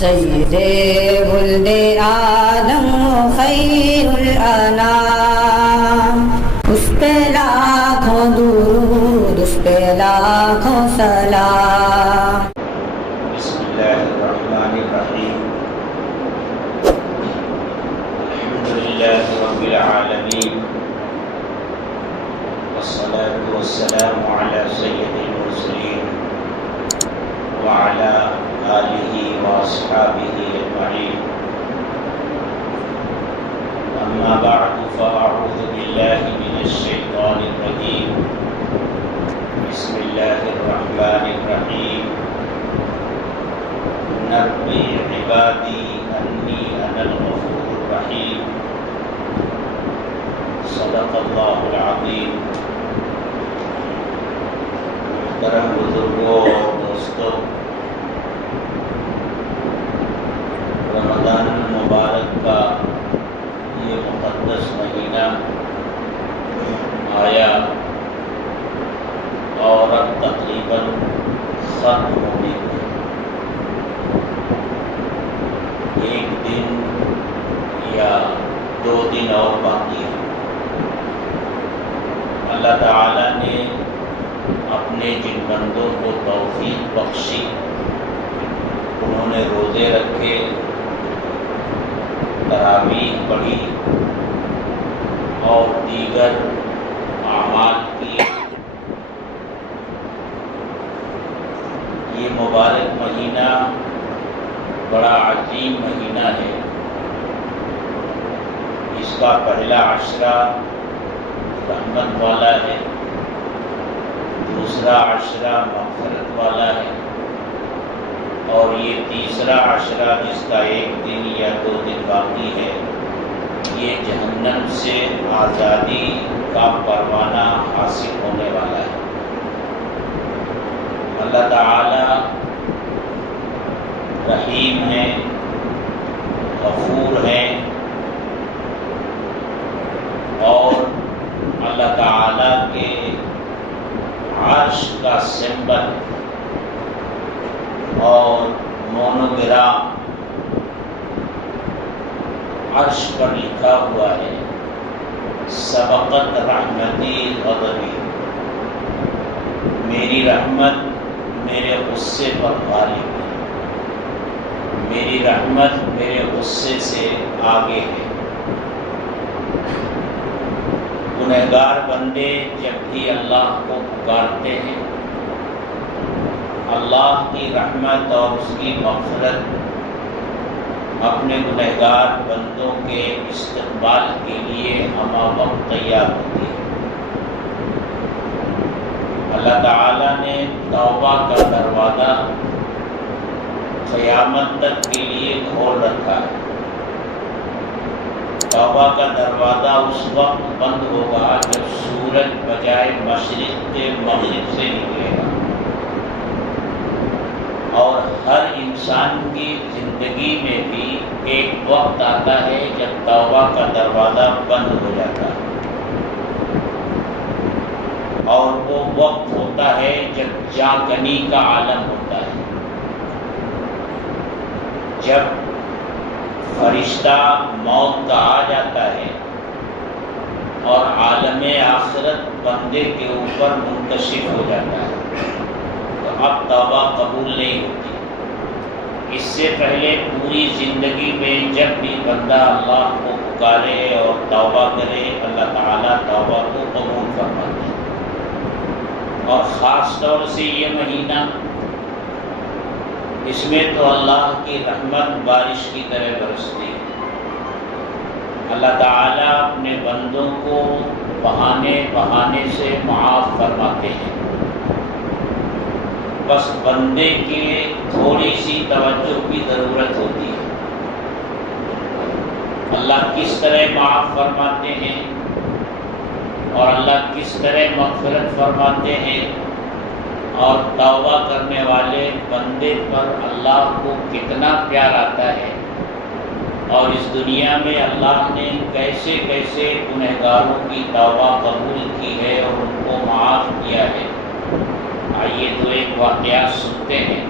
سید ولد آدم خیر الانام، اس پہ لاکھوں درود، اس پہ لاکھوں سلام۔ بسم اللہ الرحمن الرحیم، الحمدللہ رب العالمین، والصلاة والسلام علی سید المرسلین وعلی آلہ واصحابہ اجمعین، اما بعد فاعوذ باللہ من الشیطان الرجیم، بسم اللہ الرحمن الرحیم، نبئ عبادی انی انا الغفور الرحیم، صدق اللہ العظیم۔ محترم بزرگوں اور دوستوں، رمضان المبارک کا یہ مقدس مہینہ آیا اور اب تقریباً ختم ہونے کو ایک دن یا 2 دن اور باقی ہے۔ اللہ تعالیٰ نے اپنے جن بندوں کو توفیق بخشی، انہوں نے روزے رکھے، تراویح پڑھی اور دیگر اعمال کیے، یہ مبارک مہینہ بڑا عظیم مہینہ ہے۔ اس کا پہلا عشرہ رحمت والا ہے، دوسرا عشرہ مغفرت والا ہے، اور یہ تیسرا عشرہ جس کا 1 دن یا 2 دن باقی ہے، یہ جہنم سے آزادی کا پروانہ حاصل ہونے والا ہے۔ اللہ تعالی رحیم ہے، غفور ہے، اور اللہ تعالی کے عرش کا سمبل اور مونوگرام عرش پر لکھا ہوا ہے، سبقت رحمتی غضبی، میری رحمت میرے غصے پر غالب ہے، میری رحمت میرے غصے سے آگے ہے۔ گنہگار بندے جب بھی اللہ کو پکارتے ہیں، اللہ کی رحمت اور اس کی مغفرت اپنے گنہگار بندوں کے استقبال کے لیے ہمہ وقت تیار ہوتی ہے۔ اللہ تعالیٰ نے توبہ کا دروازہ قیامت تک کے لیے کھول رکھا ہے۔ توبہ کا دروازہ اس وقت بند ہوگا جب سورج بجائے مشرق کے مغرب سے نکلے گا، اور ہر انسان کی زندگی میں بھی ایک وقت آتا ہے جب توبہ کا دروازہ بند ہو جاتا ہے، اور وہ وقت ہوتا ہے جب جاگنی کا عالم ہوتا ہے، جب فرشتہ موت کا آ جاتا ہے اور عالم آخرت بندے کے اوپر منکشف ہو جاتا ہے، تو اب توبہ قبول نہیں ہوتی۔ اس سے پہلے پوری زندگی میں جب بھی بندہ اللہ کو پکارے اور توبہ کرے، اللہ تعالیٰ توبہ کو قبول فرماتے ہیں۔ اور خاص طور سے یہ مہینہ، اس میں تو اللہ کی رحمت بارش کی طرح برستی ہے۔ اللہ تعالیٰ اپنے بندوں کو بہانے بہانے سے معاف فرماتے ہیں، بس بندے کی تھوڑی سی توجہ کی ضرورت ہوتی ہے۔ اللہ کس طرح معاف فرماتے ہیں اور اللہ کس طرح مغفرت فرماتے ہیں، اور توبہ کرنے والے بندے پر اللہ کو کتنا پیار آتا ہے، اور اس دنیا میں اللہ نے کیسے کیسے گنہگاروں کی توبہ قبول کی ہے اور ان کو معاف کیا ہے۔ آئیے تو ایک واقعہ سنتے ہیں۔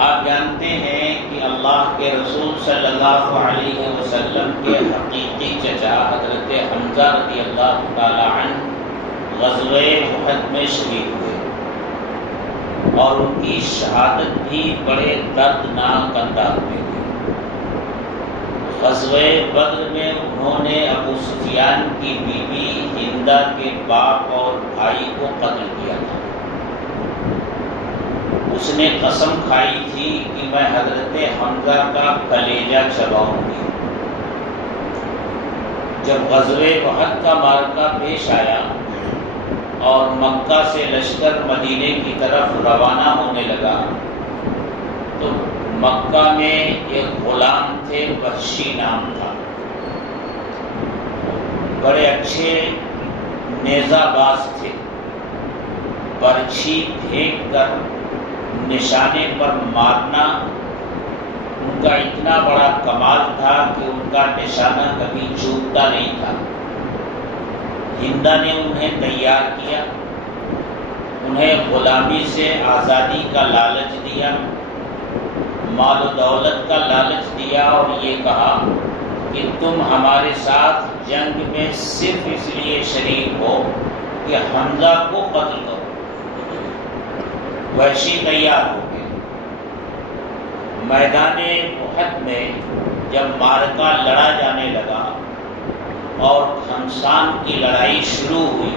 آپ جانتے ہیں کہ اللہ کے رسول صلی اللہ علیہ وسلم کے حقیقی چچا حضرت حمزہ رضی اللہ تعالی عنہ غزوہ احد میں شہید ہوئے اور ان کی شہادت بھی بڑے دردناک انداز میں ہوئی۔ غزوہ بدر میں انہوں نے ابو سفیان کی بیوی ہندہ کے باپ اور بھائی کو قتل کیا تھا۔ اس نے قسم کھائی تھی کہ میں حضرت حمزہ کا کلیجہ چباؤں گی۔ جب غزوہ احد کا معرکہ پیش آیا اور مکہ سے لشکر مدینے کی طرف روانہ ہونے لگا تو مکہ میں ایک غلام تھے، وحشی نام تھا، بڑے اچھے نیزہ باز تھے، برچھی پھینک کر نشانے پر مارنا ان کا اتنا بڑا کمال تھا کہ ان کا نشانہ کبھی چوکتا نہیں تھا۔ ہندہ نے انہیں تیار کیا، انہیں غلامی سے آزادی کا لالچ دیا، مال و دولت کا لالچ دیا اور یہ کہا کہ تم ہمارے ساتھ جنگ میں صرف اس لیے شریک ہو کہ حمزہ کو قتل کرو۔ وحشی تیار ہو گئے۔ میدان احد میں جب معرکہ لڑا جانے لگا اور گھمسان کی لڑائی شروع ہوئی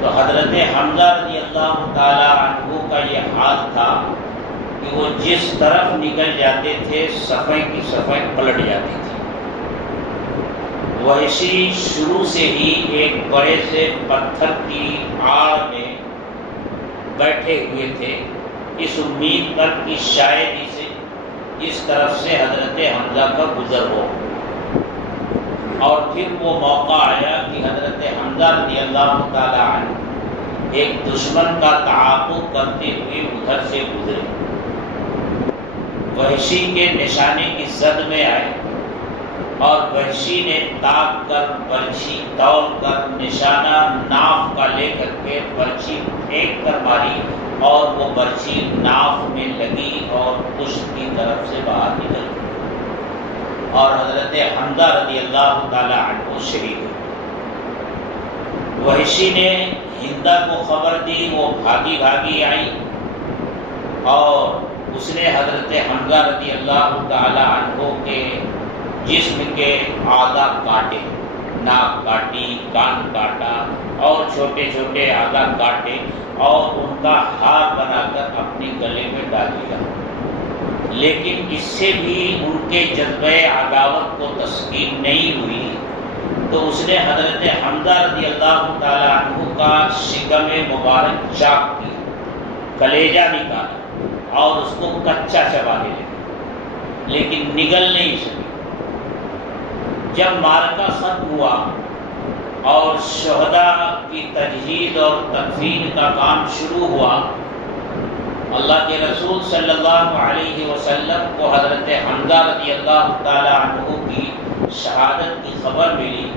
تو حضرت حمزہ رضی اللہ تعالی عنہ کا یہ حال تھا کہ وہ جس طرف نکل جاتے تھے صفحے کی صفحے پلٹ جاتی تھی۔ وحشی شروع سے ہی ایک بڑے سے پتھر کی آڑ میں بیٹھے ہوئے تھے، اس امید پر کہ شاید اس طرف سے حضرت حمزہ کا گزر ہو، اور پھر وہ موقع آیا کہ حضرت حمزہ رضی اللہ تعالی عنہ ایک دشمن کا تعاقب کرتے ہوئے ادھر سے گزرے، وحشی کے نشانے کی زد میں آئے اور وحشی نے تاک کر برچھی توڑ کر نشانہ ناف کا لے کر کے برچھی پھینک کر ماری اور وہ برچھی ناف میں لگی اور پشت کی طرف سے باہر نکل گئی اور حضرت حمزہ رضی اللہ تعالی عنہ شہید ہوئے۔ وحشی نے ہندہ کو خبر دی، وہ بھاگی بھاگی آئی اور اس نے حضرت حمزہ رضی اللہ تعالی عنہ کے جسم کے اعضاء کاٹے، ناک کاٹی، کان کاٹا اور چھوٹے چھوٹے اعضاء کاٹے اور ان کا ہار بنا کر اپنی گلے میں ڈال دیا، لیکن اس سے بھی ان کے جذبہ عداوت کو تسکین نہیں ہوئی تو اس نے حضرت حمزہ رضی اللہ تعالی عنہ کا شکم مبارک چاک کیا، کلیجہ نکالا اور اس کو کچا چبانے لگا، لیکن نگل نہیں سکی۔ جب معرکہ ختم ہوا اور شہداء کی تجہیز اور تدفین کا کام شروع ہوا، اللہ کے رسول صلی اللہ علیہ وسلم کو حضرت حمزہ رضی اللہ تعالی عنہ کی شہادت کی خبر ملی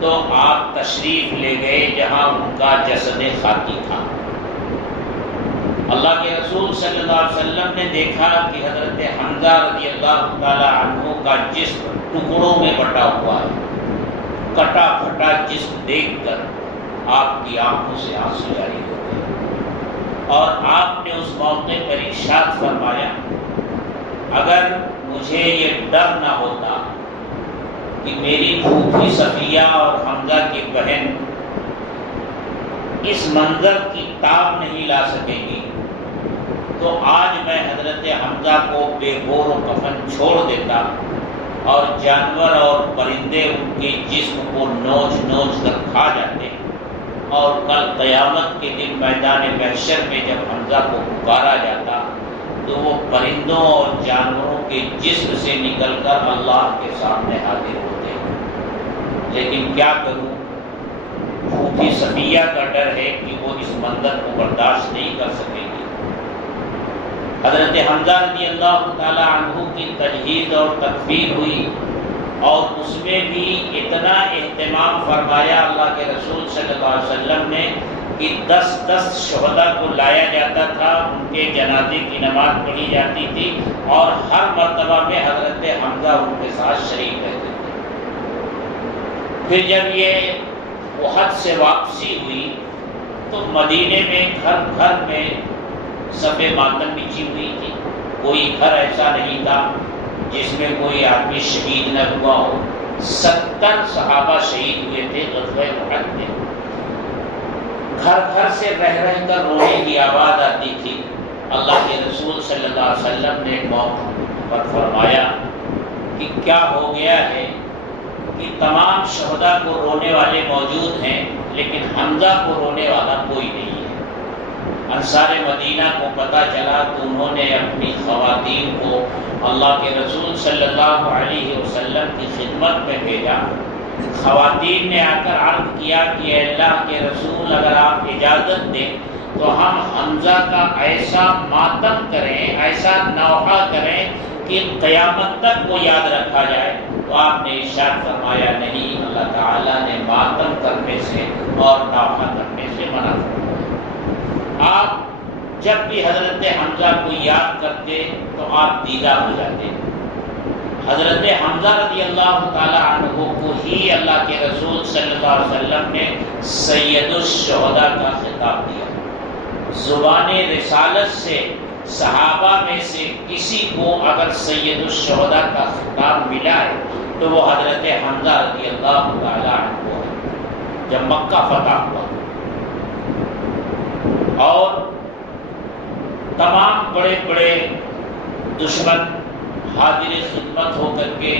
تو آپ تشریف لے گئے جہاں ان کا جسد خاکی تھا۔ اللہ کے رسول صلی اللہ علیہ وسلم نے دیکھا کہ حضرت حمزہ رضی اللہ تعالی عنہ کا جسم ٹکڑوں میں بٹا ہوا ہے، کٹا پھٹا جسم دیکھ کر آپ کی آنکھوں سے آنسو جاری ہو گئے اور آپ نے اس موقع پر ارشاد فرمایا، اگر مجھے یہ ڈر نہ ہوتا کہ میری پھوپھی صفیہ اور حمزہ کی بہن اس منظر کی تاب نہیں لا سکیں گی تو آج میں حضرت حمزہ کو بے گور و کفن چھوڑ دیتا اور جانور اور پرندے ان کے جسم کو نوچ نوچ کر کھا جاتے، اور کل قیامت کے دن میدان محشر میں جب حمزہ کو پکارا جاتا تو وہ پرندوں اور جانوروں کے جسم سے نکل کر اللہ کے سامنے حاضر ہوتے، لیکن کیا کروں، پھوپھی صفیہ کا ڈر ہے کہ وہ اس منظر کو برداشت نہیں کر سکے گی۔ حضرت حمزہ رضی اللہ تعالی عنہ کی تجہیز اور تکفین ہوئی اور اس میں بھی اتنا اہتمام فرمایا اللہ کے رسول صلی اللہ علیہ وسلم نے کہ 10 شہداء کو لایا جاتا تھا، ان کے جنازے کی نماز پڑھی جاتی تھی، اور ہر مرتبہ میں حضرت حمزہ ان کے ساتھ شریک رہتے تھے۔ پھر جب یہ احد سے واپسی ہوئی تو مدینے میں گھر گھر میں صف ماتم بچھی ہوئی تھی، کوئی گھر ایسا نہیں تھا جس میں کوئی آدمی شہید نہ ہوا ہو۔ 70 صحابہ شہید ہوئے تھے غزوہ احد میں۔ گھر گھر سے رہ رہ کر رونے کی آواز آتی تھی۔ اللہ کے رسول صلی اللہ علیہ وسلم نے موقع پر فرمایا کہ کیا ہو گیا ہے کہ تمام شہداء کو رونے والے موجود ہیں لیکن حمزہ کو رونے والا کوئی نہیں ہے۔ انصار مدینہ کو پتہ چلا تو انہوں نے اپنی خواتین کو اللہ کے رسول صلی اللہ علیہ وسلم کی خدمت میں بھیجا۔ خواتین نے آ کر عرض کیا کہ اے اللہ کے رسول، اگر آپ اجازت دیں تو ہم حمزہ کا ایسا ماتم کریں، ایسا نوحہ کریں کہ قیامت تک وہ یاد رکھا جائے۔ تو آپ نے ارشاد فرمایا نہیں، اللہ تعالیٰ نے ماتم کرنے سے اور نوحہ کرنے سے منع فرمایا۔ آپ جب بھی حضرت حمزہ کو یاد کرتے تو آپ دیدہ ہو جاتے۔ حضرت حمزہ رضی اللہ تعالی عنہ کو ہی اللہ کے رسول صلی اللہ علیہ وسلم نے سید الشہداء کا خطاب دیا۔ زبان رسالت سے صحابہ میں سے کسی کو اگر سید الشہداء کا خطاب ملا ہے تو وہ حضرت حمزہ رضی اللہ تعالی عنہ ہے۔ جب مکہ فتح ہوا اور تمام بڑے بڑے دشمن حاضر خدمت ہو کر کے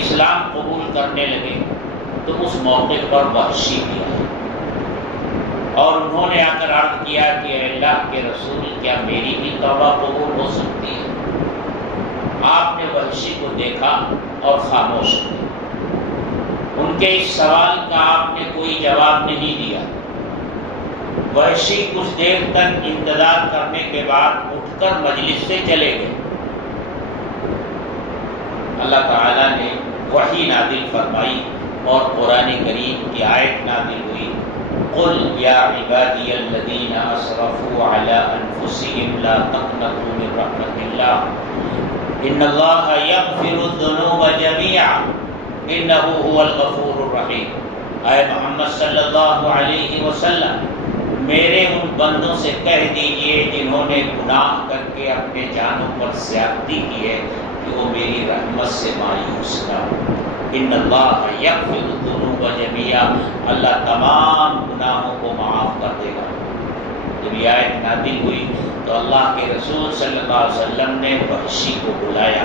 اسلام قبول کرنے لگے تو اس موقع پر وحشی بھی آئے اور انہوں نے آ کر عرض کیا کہ اے اللہ کے رسول، کیا میری بھی توبہ قبول ہو سکتی ہے؟ آپ نے وحشی کو دیکھا اور خاموش ہوئے۔ ان کے اس سوال کا آپ نے کوئی جواب نہیں دیا۔ وحشی کچھ دیر تک انتظار کرنے کے بعد اٹھ کر مجلس سے چلے گئے۔ اللہ تعالیٰ نے وحی نازل فرمائی اور قرآن کریم کی آیت نازل ہوئی، قل یا عبادی الذین اسرفوا علی انفسهم لا تقنطوا من رحمت اللہ ان اللہ یغفر الذنوب جميعا انہ هو الغفور الرحیم۔ اے محمد صلی اللہ علیہ وسلم، میرے ان بندوں سے کہہ دیجئے جنہوں نے گناہ کر کے اپنے جانوں پر زیادتی کی ہے کہ وہ میری رحمت سے مایوس نہ ہو۔ ان اللہ یغفر الذنوب جميعا، اللہ تمام گناہوں کو معاف کر دے گا۔ جب یہ آیت نازل ہوئی تو اللہ کے رسول صلی اللہ علیہ وسلم نے وحشی کو بلایا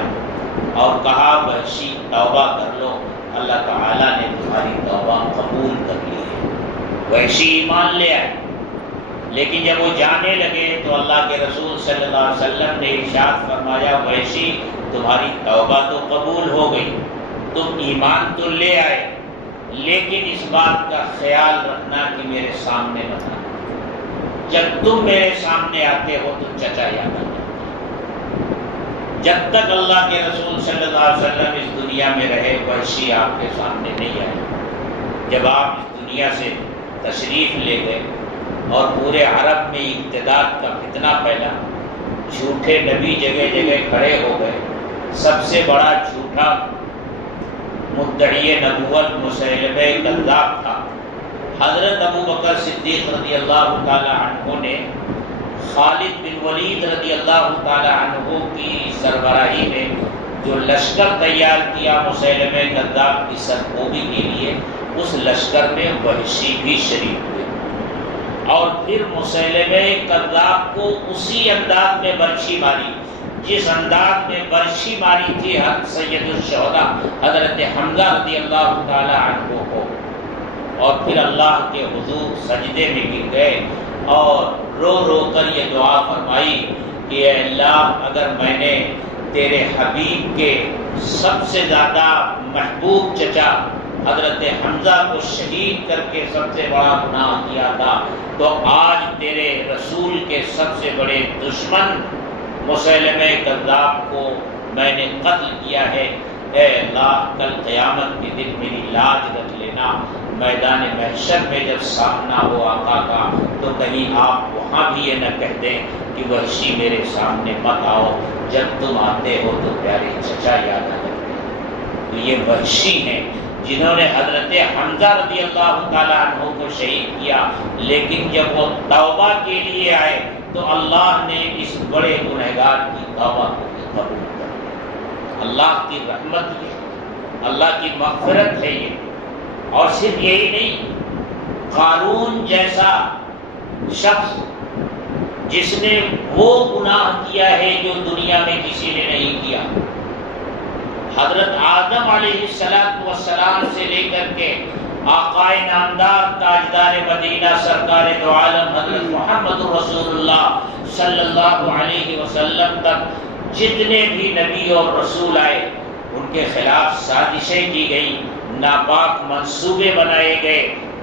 اور کہا وحشی توبہ کر لو، اللہ تعالیٰ نے تمہاری توبہ قبول کر لی ہے۔ وحشی ایمان لے آئے، لیکن جب وہ جانے لگے تو اللہ کے رسول صلی اللہ علیہ وسلم نے ارشاد فرمایا وحشی تمہاری توبہ تو قبول ہو گئی، تم ایمان تو لے آئے، لیکن اس بات کا خیال رکھنا کہ میرے سامنے مت آنا۔ جب تم میرے سامنے آتے ہو تو چچا یاد آتا۔ جب تک اللہ کے رسول صلی اللہ علیہ وسلم اس دنیا میں رہے وحشی آپ کے سامنے نہیں آئے۔ جب آپ اس دنیا سے تشریف لے گئے اور پورے عرب میں ارتداد کا فتنہ پھیلا، جھوٹے نبی جگہ جگہ کھڑے ہو گئے۔ سب سے بڑا جھوٹا مدعی نبوت مسیلمہ کذاب تھا۔ حضرت ابو بکر صدیق رضی اللہ تعالی عنہ نے خالد بن ولید رضی اللہ تعالی عنہ کی سربراہی میں جو لشکر تیار کیا مسیلمہ کذاب کی سرکوبی کے لیے، اس لشکر میں وحشی بھی شریک ہوئے اور پھر مسیلمہ کذاب کو اسی انداز میں برچھی ماری جس انداز میں برچھی ماری تھی سید الشہداء حضرت حمزہ رضی اللہ تعالی عنہ کو، اور پھر اللہ کے حضور سجدے میں گر گئے اور رو رو کر یہ دعا فرمائی کہ اے اللہ، اگر میں نے تیرے حبیب کے سب سے زیادہ محبوب چچا حضرت حمزہ کو شہید کر کے سب سے بڑا گناہ کیا تھا تو آج تیرے رسول کے سب سے بڑے دشمن مسیلمہ کذاب کو میں نے قتل کیا ہے۔ اے اللہ، کل قیامت کے دن میری لاج رکھ لینا، میدان محشر میں جب سامنا ہو آقا کا تو کہیں آپ وہاں بھی یہ نہ کہہ دیں کہ وحشی میرے سامنے مت آؤ، جب تم آتے ہو تو پیارے چچا یاد آ جاتے ہیں۔ تو یہ وحشی ہیں جنہوں نے حضرت حمزہ رضی اللہ تعالیٰ عنہ کو شہید کیا، لیکن جب وہ توبہ کے لیے آئے تو اللہ نے اس بڑے گنہگار کی توبہ کو قبول کر لیا۔ اللہ کی رحمت یہ، اللہ کی مغفرت ہے یہ۔ اور صرف یہی نہیں، قارون جیسا شخص جس نے وہ گناہ کیا ہے جو دنیا میں کسی نے نہیں کیا، حضرت آدم علیہ السلام سے لے کر کے آقائے نامدار تاجدار مدینہ سرکار دو عالم حضرت محمد رسول اللہ صلی اللہ علیہ وسلم تک جتنے بھی نبی اور رسول آئے ان کے خلاف سازشیں کی گئی، ناپاک منصوبے بنائے گئے،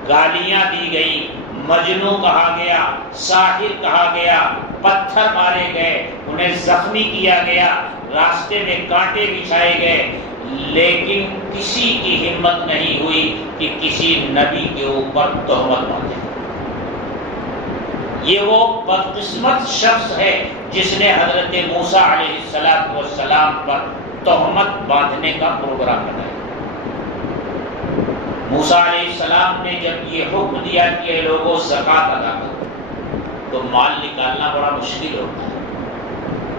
گالیاں دی گئی، مجنوں کہا گیا، ساحر کہا گیا، پتھر مارے گئے، انہیں زخمی کیا گیا، راستے میں کانٹے بچھائے گئے، لیکن کسی کی ہمت نہیں ہوئی کہ کسی نبی کے اوپر تہمت باندھے۔ یہ وہ بدقسمت شخص ہے جس نے حضرت موسیٰ علیہ السلام پر تہمت باندھنے کا پروگرام بنایا۔ موسیٰ علیہ السلام نے جب یہ حکم دیا کہ لوگوں زکوٰۃ ادا کرو تو مال نکالنا بڑا مشکل ہوتا ہے،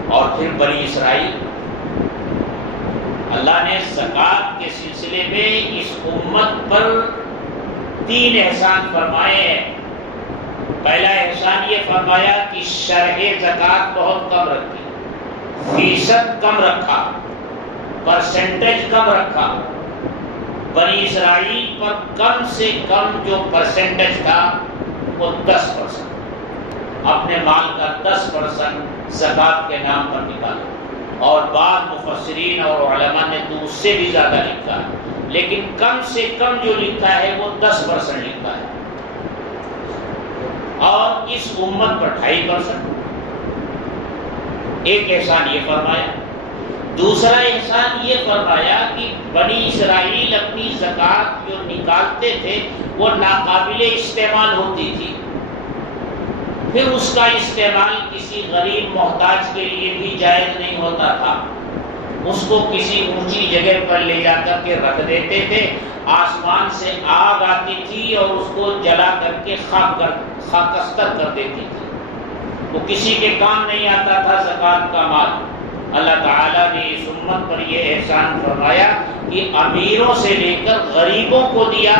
اور پھر بنی اسرائیل، اللہ نے زکوٰۃ کے سلسلے میں اس امت پر 3 احسان فرمائے ہیں۔ پہلا احسان یہ فرمایا کہ شرح زکوٰۃ بہت کم رکھی، فیصد کم رکھا، پرسنٹیج کم رکھا۔ بنی اسرائیل پر کم سے کم جو پرسنٹیج تھا وہ 10%، اپنے مال کا 10% زکوٰۃ کے نام پر نکالا، اور بعض مفسرین اور علماء نے تو اس سے بھی زیادہ لکھا ہے، لیکن کم سے کم جو لکھا ہے وہ 10% لکھا ہے، اور اس امت پر 2.5%۔ ایک احسان یہ فرمایا۔ دوسرا احسان یہ فرمایا کہ بنی اسرائیل اپنی زکوٰۃ جو نکالتے تھے وہ ناقابل استعمال ہوتی تھی، پھر اس کا استعمال کسی غریب محتاج کے لیے بھی جائز نہیں ہوتا تھا، اس کو کسی اونچی جگہ پر لے جا کر کے رکھ دیتے تھے، آسمان سے آگ آتی تھی اور اس کو جلا کر کے خاکستر کر دیتی تھی، وہ کسی کے کام نہیں آتا تھا زکوٰۃ کا مال۔ اللہ تعالیٰ نے اس امت پر یہ احسان فرمایا کہ امیروں سے لے کر غریبوں کو دیا،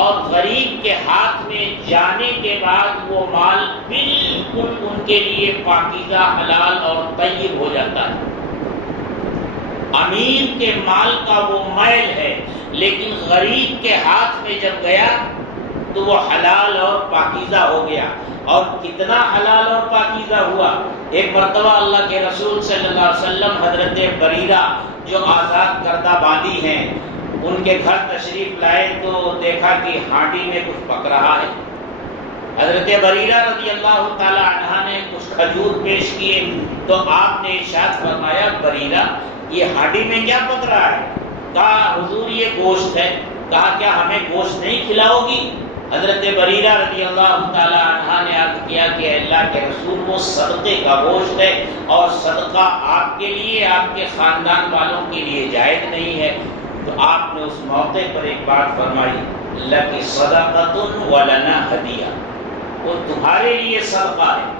اور غریب کے ہاتھ میں جانے کے بعد وہ مال بالکل ان کے لیے پاکیزہ، حلال اور طیب ہو جاتا ہے۔ امیر کے مال کا وہ میل ہے، لیکن غریب کے ہاتھ میں جب گیا تو وہ حلال اور پاکیزہ ہو گیا۔ اور کتنا حلال اور پاکیزہ ہوا، ایک مرتبہ اللہ کے رسول صلی اللہ علیہ وسلم حضرت بریرہ جو آزاد کردہ باندی ہیں ان کے گھر تشریف لائے تو دیکھا کہ ہانڈی میں کچھ پک رہا ہے۔ حضرت بریرہ رضی اللہ تعالی عنہ نے کچھ کھجور پیش کیے تو آپ نے ارشاد فرمایا، بریرہ یہ ہانڈی میں کیا پک رہا ہے؟ کہا حضور یہ گوشت ہے۔ کہا کیا ہمیں گوشت نہیں کھلاؤ گی؟ حضرت بریرہ رضی اللہ تعالی عنہ نے عرض کیا کہ اللہ کے رسول وہ صدقے کا گوشت ہے، اور صدقہ آپ کے لیے، آپ کے خاندان والوں کے لیے جائز نہیں ہے۔ تو آپ نے اس موقع پر ایک بات فرمائی، اللہ کی صدقۃ ولنا ہدیہ، وہ تمہارے لیے صدقہ ہے،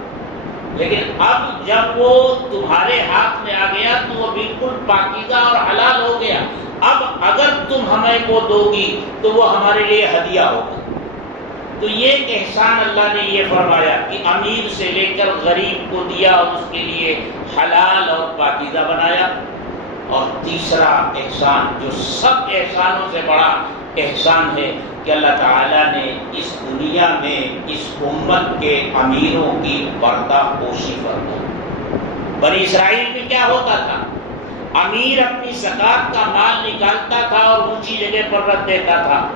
لیکن اب جب وہ تمہارے ہاتھ میں آ گیا تو وہ بالکل پاکیزہ اور حلال ہو گیا، اب اگر تم ہمیں وہ دو گی تو وہ ہمارے لیے ہدیہ ہوگا۔ تو یہ ایک احسان اللہ نے یہ فرمایا کہ امیر سے لے کر غریب کو دیا اور اس کے لیے حلال اور پاکیزہ بنایا۔ اور تیسرا احسان جو سب احسانوں سے بڑا احسان ہے کہ اللہ تعالیٰ نے اس دنیا میں اس امت کے امیروں کی پردہ پوشی فرمائی۔ بنی اسرائیل میں کیا ہوتا تھا؟ امیر اپنی زکوٰۃ کا مال نکالتا تھا اور اونچی جگہ پر رکھ دیتا تھا،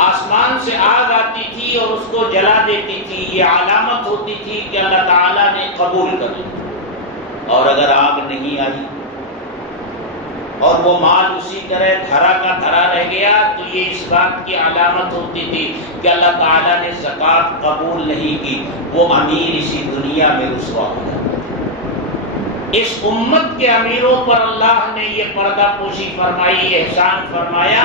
آسمان سے آگ آتی تھی اور اس کو جلا دیتی تھی، یہ علامت ہوتی تھی کہ اللہ تعالیٰ نے قبول کر لی۔ اور اگر آگ نہیں آئی اور وہ مال اسی طرح دھرا کا دھرا رہ گیا، تو یہ اس بات کی علامت ہوتی تھی کہ اللہ تعالیٰ نے زکوٰۃ قبول نہیں کی، وہ امیر اسی دنیا میں رسوا ہو جاتا تھا۔ اس امت کے امیروں پر اللہ نے یہ پردہ پوشی فرمائی، احسان فرمایا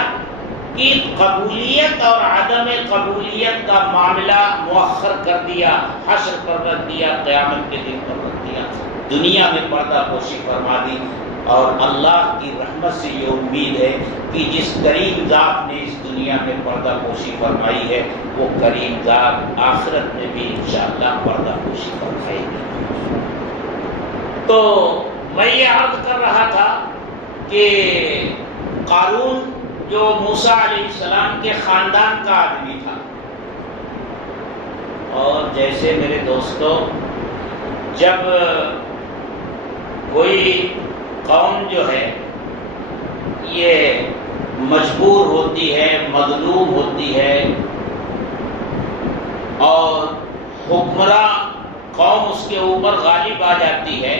کہ قبولیت اور عدم قبولیت کا معاملہ مؤخر کر دیا، حشر پر رکھ دیا، قیامت کے دن پر رکھ دیا، دنیا میں پردہ پوشی فرما دی۔ اور اللہ کی رحمت سے یہ امید ہے کہ جس کریم ذات نے اس دنیا میں پردہ پوشی فرمائی ہے، وہ کریم ذات آخرت میں بھی انشاءاللہ پردہ پوشی فرمائے گی۔ تو میں یہ عرض کر رہا تھا کہ قارون جو موسیٰ علیہ السلام کے خاندان کا آدمی تھا، اور جیسے میرے دوستو، جب کوئی قوم جو ہے یہ مجبور ہوتی ہے، مظلوم ہوتی ہے، اور حکمراں قوم اس کے اوپر غالب آ جاتی ہے،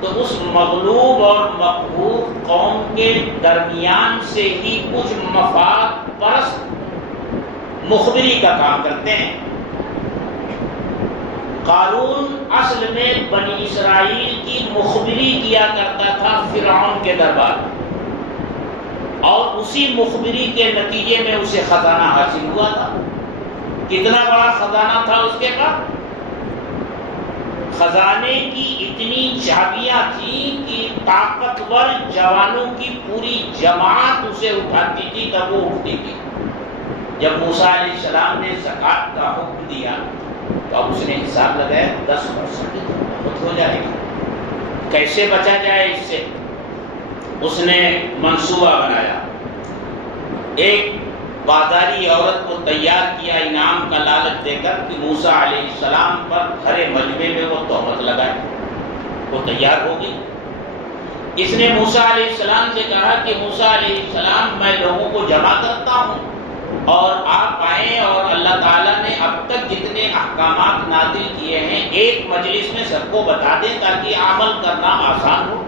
تو اس مغلوب اور مقہور قوم کے درمیان سے ہی کچھ مفاد پرست مخبری کا کام کرتے ہیں۔ قارون اصل میں بنی اسرائیل کی مخبری کیا کرتا تھا فرعون کے دربار، اور اسی مخبری کے نتیجے میں اسے خزانہ حاصل ہوا تھا۔ کتنا بڑا خزانہ تھا اس کے پاس؟ خزانے کی اتنی چابیاں تھیں کہ طاقتور جوانوں کی پوری جماعت اسے اٹھاتی تھی تب وہ اٹھتی تھی۔ جب موسیٰ علیہ السلام نے زکوٰۃ کا حکم دیا تو اب اس نے حساب لگایا 10% بہت ہو جائے گا، کیسے بچا جائے اس سے؟ اس نے منصوبہ بنایا، ایک بازاری عورت کو تیار کیا انعام کا لالچ دے کر کہ موسیٰ علیہ السلام پر بھرے مجمع میں وہ تہمت لگائے۔ وہ تیار ہوگی۔ اس نے موسیٰ علیہ السلام سے کہا کہ موسیٰ علیہ السلام، میں لوگوں کو جمع کرتا ہوں اور آپ آئیں، اور اللہ تعالیٰ نے اب تک جتنے احکامات نازل کیے ہیں ایک مجلس میں سب کو بتا دیں تاکہ عمل کرنا آسان ہو۔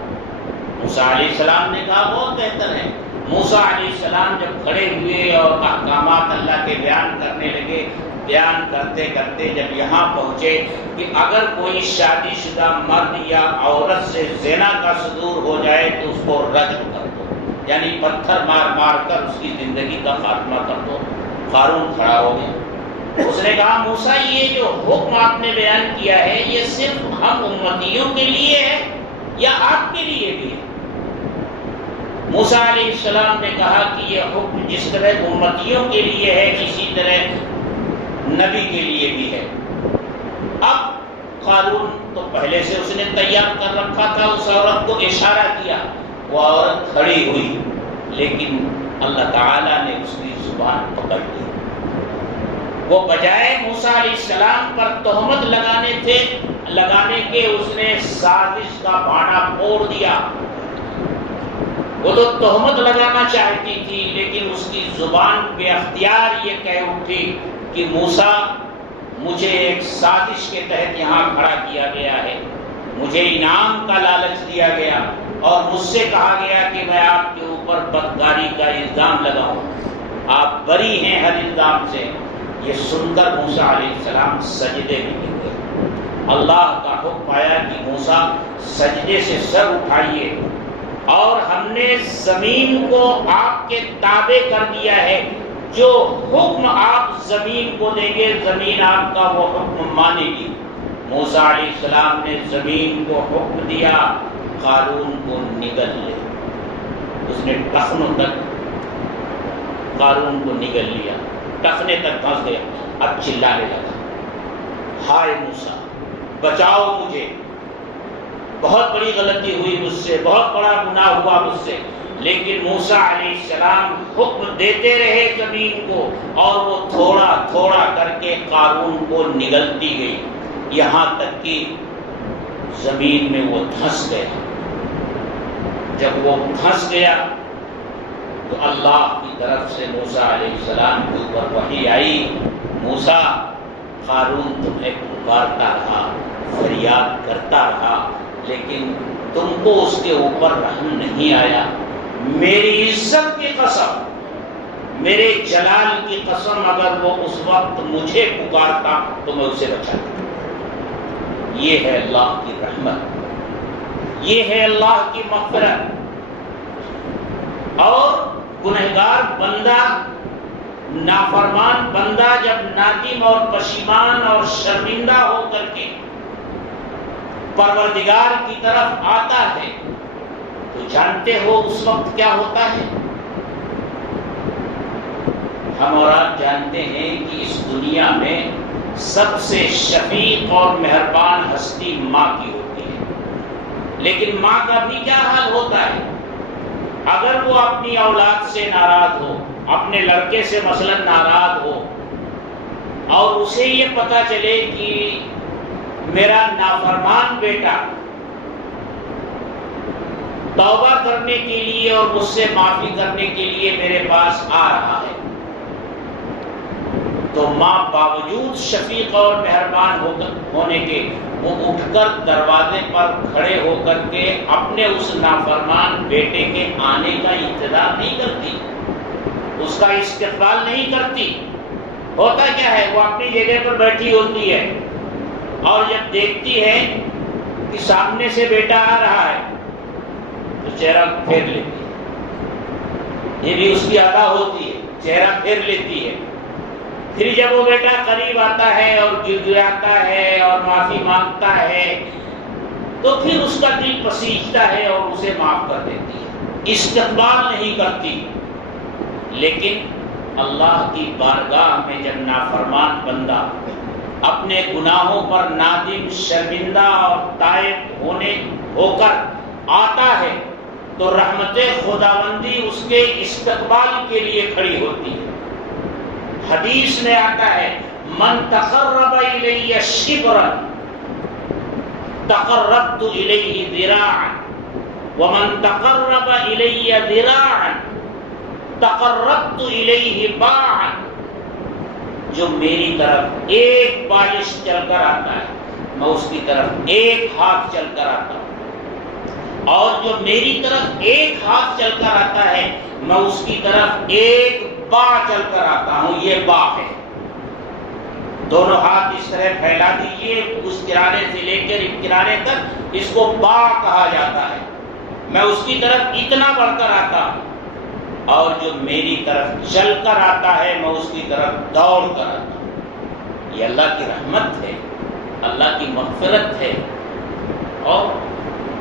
موسیٰ علیہ السلام نے کہا بہت بہتر ہے۔ موسیٰ علیہ السلام جب کھڑے ہوئے اور احکامات اللہ کے بیان کرنے لگے، بیان کرتے کرتے جب یہاں پہنچے کہ اگر کوئی شادی شدہ مرد یا عورت سے زنا کا صدور ہو جائے تو اس کو رجم کر دو، یعنی پتھر مار مار کر اس کی زندگی کا خاتمہ کر دو۔ قارون کھڑا ہو گیا، اس نے کہا موسیٰ یہ جو حکم آپ نے بیان کیا ہے یہ صرف ہم امتیوں کے لیے ہے یا آپ کے لیے بھی ہے؟ موسیٰ علیہ السلام نے کہا کہ یہ حکم جس طرح امتیوں کے لیے ہے اسی طرح نبی کے لیے بھی ہے۔ اب قارون تو پہلے سے اس نے تیار کر رکھا تھا، اس عورت کو اشارہ کیا، وہ عورت کھڑی ہوئی، لیکن اللہ تعالیٰ نے اس کی زبان پکڑ لی۔ وہ بجائے موسیٰ علیہ السلام پر تہمت لگانے کے اس نے سازش کا بھانا پھوڑ دیا۔ وہ تو تہمت لگانا چاہتی تھی، لیکن اس کی زبان بے اختیار یہ کہہ اٹھی کہ موسیٰ، مجھے ایک سازش کے تحت یہاں کھڑا کیا گیا ہے، مجھے انعام کا لالچ دیا گیا اور مجھ سے کہا گیا کہ میں آپ کے اوپر بدکاری کا الزام لگاؤں، آپ بری ہیں ہر الزام سے۔ یہ سن کر موسیٰ علیہ السلام سجدے میں گر گئے۔ اللہ کا حکم آیا کہ موسیٰ سجدے سے سر اٹھائیے، اور ہم نے زمین کو آپ کے تابع کر دیا ہے، جو حکم آپ زمین کو دیں گے زمین آپ کا وہ حکم مانے گی۔ موسیٰ علیہ السلام نے زمین کو حکم دیا قارون کو نگل لے، اس نے ٹخنوں تک قارون کو نگل لیا، ٹخنے تک پھنس گیا۔ اب چلانے لگا، ہائے موسیٰ بچاؤ مجھے، بہت بڑی غلطی ہوئی مجھ سے، بہت بڑا گناہ ہوا مجھ سے۔ لیکن موسیٰ علیہ السلام حکم دیتے رہے زمین کو، اور وہ تھوڑا تھوڑا کر کے قارون کو نگلتی گئی، یہاں تک کہ زمین میں وہ دھنس گیا۔ جب وہ دھنس گیا تو اللہ کی طرف سے موسیٰ علیہ السلام کے اوپر وحی آئی، موسیٰ قارون تمہیں پکارتا رہا، فریاد کرتا رہا، لیکن تم کو اس کے اوپر رحم نہیں آیا، میری عزت کی قسم، میرے جلال کی قسم، اگر وہ اس وقت مجھے پکارتا تو میں اسے بچاتا۔ یہ ہے اللہ کی رحمت، یہ ہے اللہ کی مغفرت۔ اور گنہگار بندہ، نافرمان بندہ جب نادم اور پشیمان اور شرمندہ ہو کر کے پروردگار کی طرف آتا ہے تو جانتے ہو اس وقت کیا ہوتا ہے؟ ہم اور آپ جانتے ہیں کہ اس دنیا میں سب سے شفیق اور مہربان ہستی ماں کی ہوتی ہے، لیکن ماں کا بھی کیا حال ہوتا ہے؟ اگر وہ اپنی اولاد سے ناراض ہو، اپنے لڑکے سے مثلا ناراض ہو، اور اسے یہ پتا چلے کہ میرا نافرمان بیٹا توبہ کرنے کے لیے اور مجھ سے معافی کرنے کے لیے میرے پاس آ رہا ہے، تو ماں باوجود شفیق اور مہربان ہونے کے وہ اٹھ کر دروازے پر کھڑے ہو کر کے اپنے اس نافرمان بیٹے کے آنے کا انتظار نہیں کرتی، اس کا استقبال نہیں کرتی۔ ہوتا کیا ہے، وہ اپنی جگہ پر بیٹھی ہوتی ہے اور جب دیکھتی ہے کہ سامنے سے بیٹا آ رہا ہے تو چہرہ پھیر لیتی ہے۔ یہ بھی اس کی ادا ہوتی ہے، چہرہ پھیر لیتی ہے۔ پھر جب وہ بیٹا قریب آتا ہے اور گڑگڑاتا ہے اور معافی مانگتا ہے تو پھر اس کا دل پسیجتا ہے اور اسے معاف کر دیتی ہے، استقبال نہیں کرتی۔ لیکن اللہ کی بارگاہ میں جب نافرمان بندہ اپنے گناہوں پر نادم، شرمندہ اور تائب ہو کر آتا ہے تو رحمت خداوندی اس کے استقبال کے لیے کھڑی ہوتی ہے۔ حدیث میں آتا ہے من تقرب الی شبرا تقربت الیہ ذراعا ومن تقرب الی ذراعا تقربت الیہ باعا۔ جو میری طرف ایک بالش چل کر آتا ہے میں اس کی طرف ایک ہاتھ چل کر آتا ہوں، اور جو میری طرف ایک ہاتھ چل کر آتا ہے میں اس کی طرف ایک با چل کر آتا ہوں۔ یہ با ہے، دونوں ہاتھ اس طرح پھیلا دیجئے، اس کنارے سے لے کر اس کنارے تک، اس کو با کہا جاتا ہے۔ میں اس کی طرف اتنا بڑھ کر آتا ہوں، اور جو میری طرف چل کر آتا ہے میں اس کی طرف دوڑ کر آتا ہوں۔ یہ اللہ کی رحمت ہے، اللہ کی مغفرت ہے۔ اور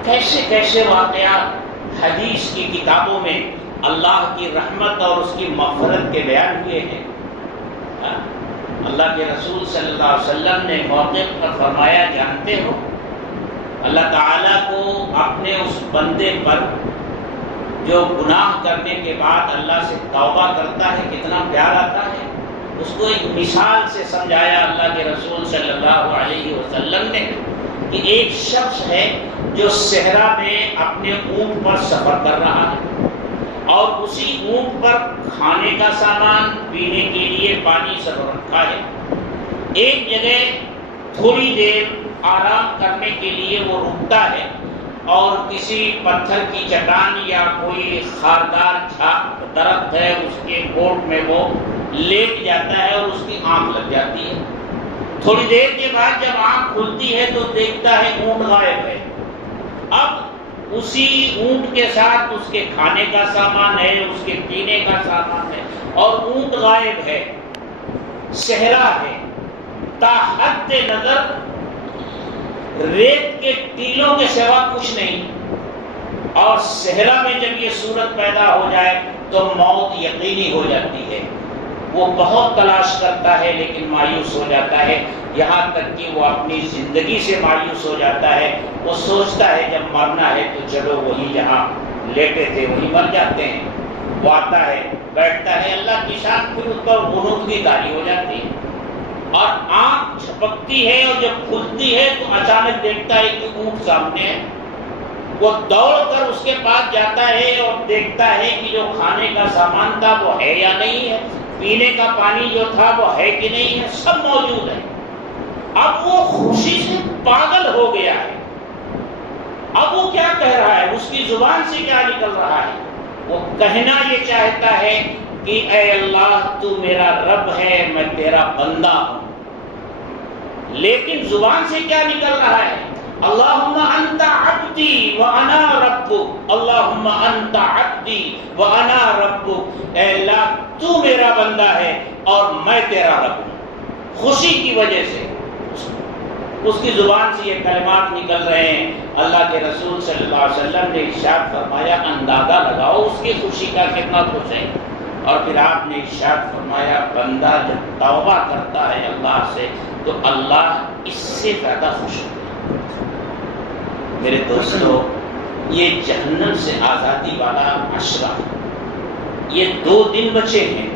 کیسے کیسے واقعات حدیث کی کتابوں میں اللہ کی رحمت اور اس کی مغفرت کے بیان کیے ہیں۔ اللہ کے رسول صلی اللہ علیہ وسلم نے موقع پر فرمایا، جانتے ہو اللہ تعالیٰ کو اپنے اس بندے پر جو گناہ کرنے کے بعد اللہ سے توبہ کرتا ہے کتنا پیار آتا ہے۔ اس کو ایک مثال سے سمجھایا اللہ کے رسول صلی اللہ علیہ وسلم نے کہ ایک شخص ہے جو صحرا میں اپنے اونٹ پر سفر کر رہا ہے، اور اسی اونٹ پر کھانے کا سامان، پینے کے لیے پانی سب رکھا ہے۔ ایک جگہ تھوڑی دیر آرام کرنے کے لیے وہ رکتا ہے اور کسی پتھر کی چٹان یا کوئی خاردار درخت ہے اس کے کوٹ میں وہ لیٹ جاتا ہے اور اس کی آنکھ لگ جاتی ہے۔ تھوڑی دیر کے بعد جب آنکھ کھلتی ہے تو دیکھتا ہے اونٹ غائب ہے۔ اب اسی اونٹ کے ساتھ اس کے کھانے کا سامان ہے، اس کے پینے کا سامان ہے، اور اونٹ غائب ہے، صحرا ہے، تا حد نظر ریت کے ٹیلوں کے سوا کچھ نہیں۔ اور صحرا میں جب یہ صورت پیدا ہو جائے تو موت یقینی ہو جاتی ہے۔ وہ بہت تلاش کرتا ہے لیکن مایوس ہو جاتا ہے، یہاں تک کہ وہ اپنی زندگی سے مایوس ہو جاتا ہے۔ وہ سوچتا ہے جب مرنا ہے تو چلو وہیں جہاں لیٹے تھے وہیں مر جاتے ہیں۔ وہ آتا ہے، بیٹھتا ہے، اللہ کی شان پھر اس پر غنودگی طاری ہو جاتی ہے، اور آنکھ جھپکتی ہے، اور جب کھلتی ہے تو اچانک دیکھتا ہے کہ اونٹ سامنے ہے۔ وہ دوڑ کر اس کے پاس جاتا ہے اور دیکھتا ہے کہ جو کھانے کا سامان تھا وہ ہے یا نہیں ہے، پینے کا پانی جو تھا وہ ہے کہ نہیں ہے، سب موجود ہے۔ اب وہ خوشی سے پاگل ہو گیا ہے۔ اب وہ کیا کہہ رہا ہے، اس کی زبان سے کیا نکل رہا ہے؟ وہ کہنا یہ چاہتا ہے کہ اے اللہ تو میرا رب ہے، میں تیرا بندہ ہوں، لیکن زبان سے کیا نکل رہا ہے؟ اللہم انت عبدی وانا ربک، اللہم انت عبدی وانا ربک، اے اللہ تو میرا بندہ ہے اور میں تیرا رب ہوں۔ خوشی کی وجہ سے اس کی زبان سے یہ کلمات نکل رہے ہیں۔ اللہ کے رسول صلی اللہ علیہ وسلم نے ارشاد فرمایا اندازہ لگاؤ اس کی خوشی کا کتنا خوش ہے۔ اور پھر آپ نے ارشاد فرمایا بندہ جب توبہ کرتا ہے اللہ سے تو اللہ اس سے زیادہ خوش ہوتا ہے۔ میرے دوستو، یہ جہنم سے آزادی والا عشرہ، یہ 2 دن بچے ہیں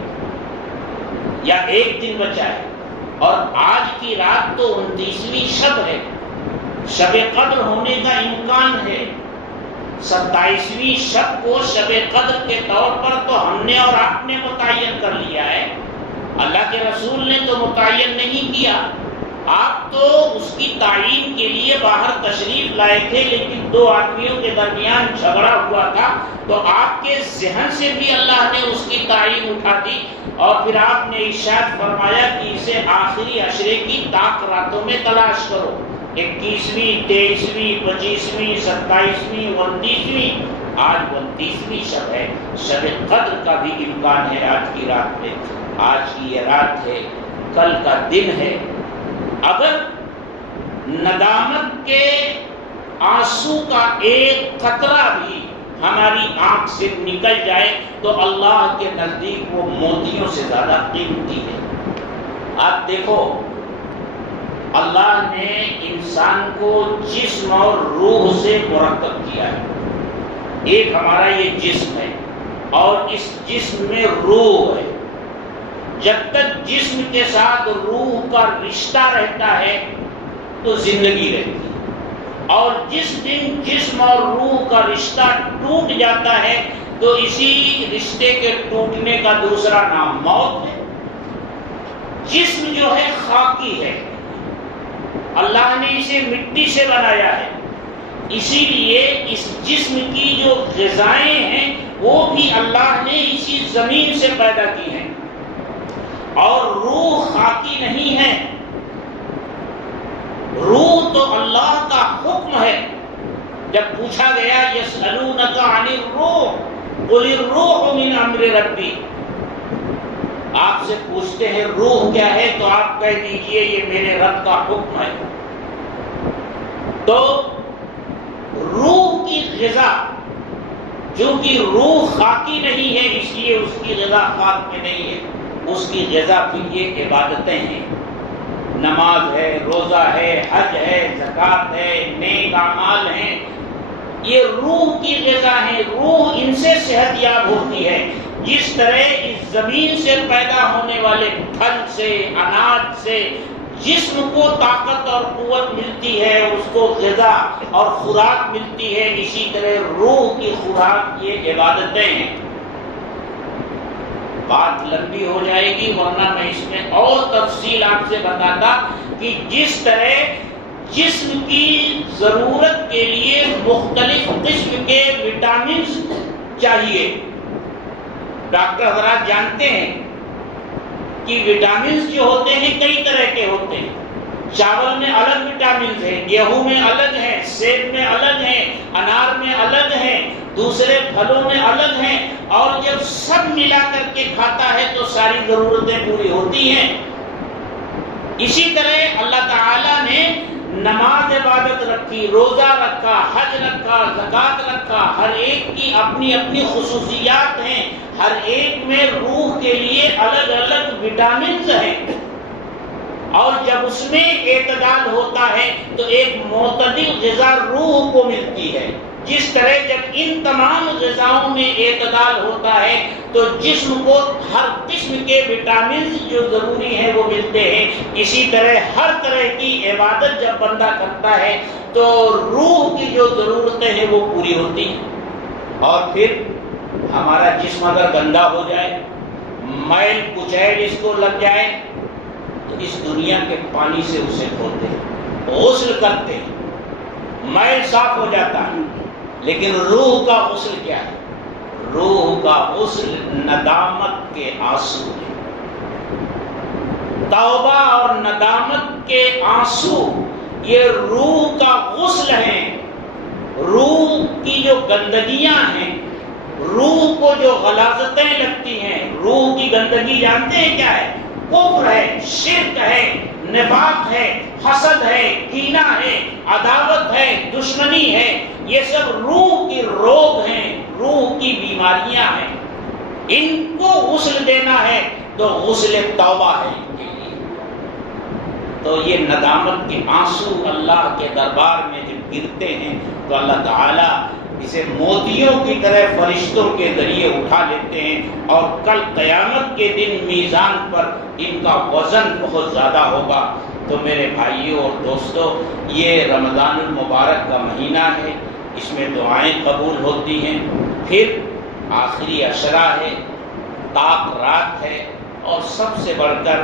یا 1 دن بچا ہے، اور آج کی رات تو 29ویں شب ہے، شب قدر ہونے کا امکان ہے۔ 27ویں شب کو شب قدر کے طور پر تو ہم نے اور آپ نے متعین کر لیا ہے، اللہ کے رسول نے تو متعین نہیں کیا۔ آپ تو اس کی تعین کے لیے باہر تشریف لائے تھے، لیکن 2 آدمیوں کے درمیان جھگڑا ہوا تھا تو آپ کے ذہن سے بھی اللہ نے اس کی تعین اٹھا دی، اور پھر آپ نے ارشاد فرمایا کہ اسے آخری عشرے کی طاق راتوں میں تلاش کرو۔ 21ویں، 23ویں، 25ویں، 27ویں، 29ویں، آج 29ویں شب ہے، شب قدر کا بھی امکان ہے آج کی رات میں۔ آج کی یہ رات ہے، کل کا دن ہے۔ اگر ندامت کے آنسو کا ایک قطرہ بھی ہماری آنکھ سے نکل جائے تو اللہ کے نزدیک وہ موتیوں سے زیادہ قیمتی ہے۔ آپ دیکھو، اللہ نے انسان کو جسم اور روح سے مرکب کیا ہے۔ ایک ہمارا یہ جسم ہے اور اس جسم میں روح ہے۔ جب تک جسم کے ساتھ روح کا رشتہ رہتا ہے تو زندگی رہتی ہے، اور جس دن جسم اور روح کا رشتہ ٹوٹ جاتا ہے تو اسی رشتے کے ٹوٹنے کا دوسرا نام موت ہے۔ جسم جو ہے خاکی ہے، اللہ نے اسے مٹی سے بنایا ہے، اسی لیے اس جسم کی جو غذائیں ہیں وہ بھی اللہ نے اسی زمین سے پیدا کی ہیں، اور روح خاکی نہیں ہے، روح تو اللہ کا حکم ہے۔ جب پوچھا گیا یسألونک عن الروح قل الروح من امر ربی، آپ سے پوچھتے ہیں روح کیا ہے تو آپ کہہ دیجئے یہ میرے رب کا حکم ہے۔ تو روح کی غذا، چونکہ روح خاکی نہیں ہے اس لیے اس کی غذا خاک میں نہیں ہے، اس کی غذا پھر یہ عبادتیں ہیں، نماز ہے، روزہ ہے، حج ہے، زکوٰۃ ہے، نیک اعمال ہیں، یہ روح کی غذا ہے۔ روح ان سے صحت یاب ہوتی ہے، جس طرح اس زمین سے پیدا ہونے والے پھل سے، اناج سے جسم کو طاقت اور قوت ملتی ہے، اس کو غذا اور خوراک ملتی ہے، اسی طرح روح کی خوراک یہ عبادتیں ہیں۔ بات لمبی ہو جائے گی ورنہ میں اس میں اور تفصیل آپ سے بتاتا کہ جس طرح جسم کی ضرورت کے لیے مختلف قسم کے وٹامنز چاہیے، ڈاکٹر حضرات جانتے ہیں کہ وٹامنز جو ہوتے ہیں کئی طرح کے ہوتے ہیں۔ چاول میں الگ وٹامنز ہیں، گیہوں میں الگ ہیں، سیب میں الگ ہیں، انار میں الگ ہیں، دوسرے پھلوں میں الگ ہیں، اور جب سب ملا کر کے کھاتا ہے تو ساری ضرورتیں پوری ہوتی ہیں۔ اسی طرح اللہ تعالیٰ نے نماز عبادت رکھی، روزہ رکھا، حج رکھا، زکوٰۃ رکھا، ہر ایک کی اپنی اپنی خصوصیات ہیں، ہر ایک میں روح کے لیے الگ الگ وٹامنز ہیں، اور جب اس میں اعتدال ہوتا ہے تو ایک معتدل غذا روح کو ملتی ہے۔ جس طرح جب ان تمام غذاؤں میں اعتدال ہوتا ہے تو جسم کو ہر قسم کے وٹامنز جو ضروری ہیں وہ ملتے ہیں، اسی طرح ہر طرح کی عبادت جب بندہ کرتا ہے تو روح کی جو ضرورتیں ہیں وہ پوری ہوتی ہیں۔ اور پھر ہمارا جسم اگر گندا ہو جائے، میل کچیل اس کو لگ جائے تو اس دنیا کے پانی سے اسے دھوتے ہیں، غسل کرتے ہیں، میل صاف ہو جاتا ہے، لیکن روح کا غسل کیا ہے؟ روح کا غسل ندامت کے آنسو ہے۔ توبہ اور ندامت کے آنسو یہ روح کا غسل ہیں۔ روح کی جو گندگیاں ہیں، روح کو جو غلاظتیں لگتی ہیں، روح کی گندگی جانتے ہیں کیا ہے؟ کفر ہے، شرک ہے، نفاق ہے، حسد ہے، کینہ ہے، عداوت ہے، دشمنی ہے، یہ سب روح کی روگ ہیں، روح کی بیماریاں ہیں۔ ان کو غسل دینا ہے تو غسل توبہ ہے ان کے لیے۔ تو یہ ندامت کے آنسو اللہ کے دربار میں جب گرتے ہیں تو اللہ تعالیٰ اسے موتیوں کی طرح فرشتوں کے ذریعے اٹھا لیتے ہیں، اور کل قیامت کے دن میزان پر ان کا وزن بہت زیادہ ہوگا۔ تو میرے بھائیوں اور دوستوں، یہ رمضان المبارک کا مہینہ ہے، اس میں دعائیں قبول ہوتی ہیں، پھر آخری عشرہ ہے، طاق رات ہے، اور سب سے بڑھ کر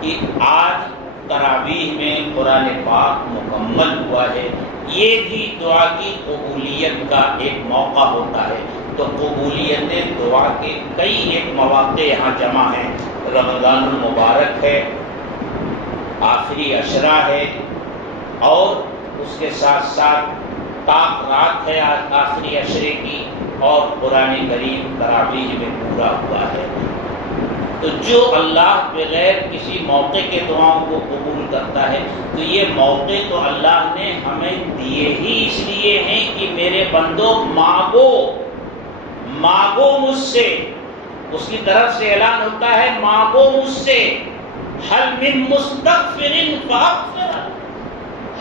کہ آج تراویح میں قرآن پاک مکمل ہوا ہے۔ یہ بھی دعا کی قبولیت کا ایک موقع ہوتا ہے۔ تو قبولیت دعا کے کئی ایک مواقع یہاں جمع ہیں۔ رمضان المبارک ہے، آخری عشرہ ہے، اور اس کے ساتھ ساتھ طاق رات ہے آخری عشرے کی، اور قرآن کریم تراویح میں پورا ہوا ہے۔ تو جو اللہ بغیر کسی موقع کے دعاؤں کو قبول کرتا ہے، تو یہ موقع تو اللہ نے ہمیں دیے ہی اس لیے ہیں کہ میرے بندو مانگو، مانگو مجھ سے۔ اس کی طرف سے اعلان ہوتا ہے مانگو مجھ سے، حل من مستغفر فاغفر،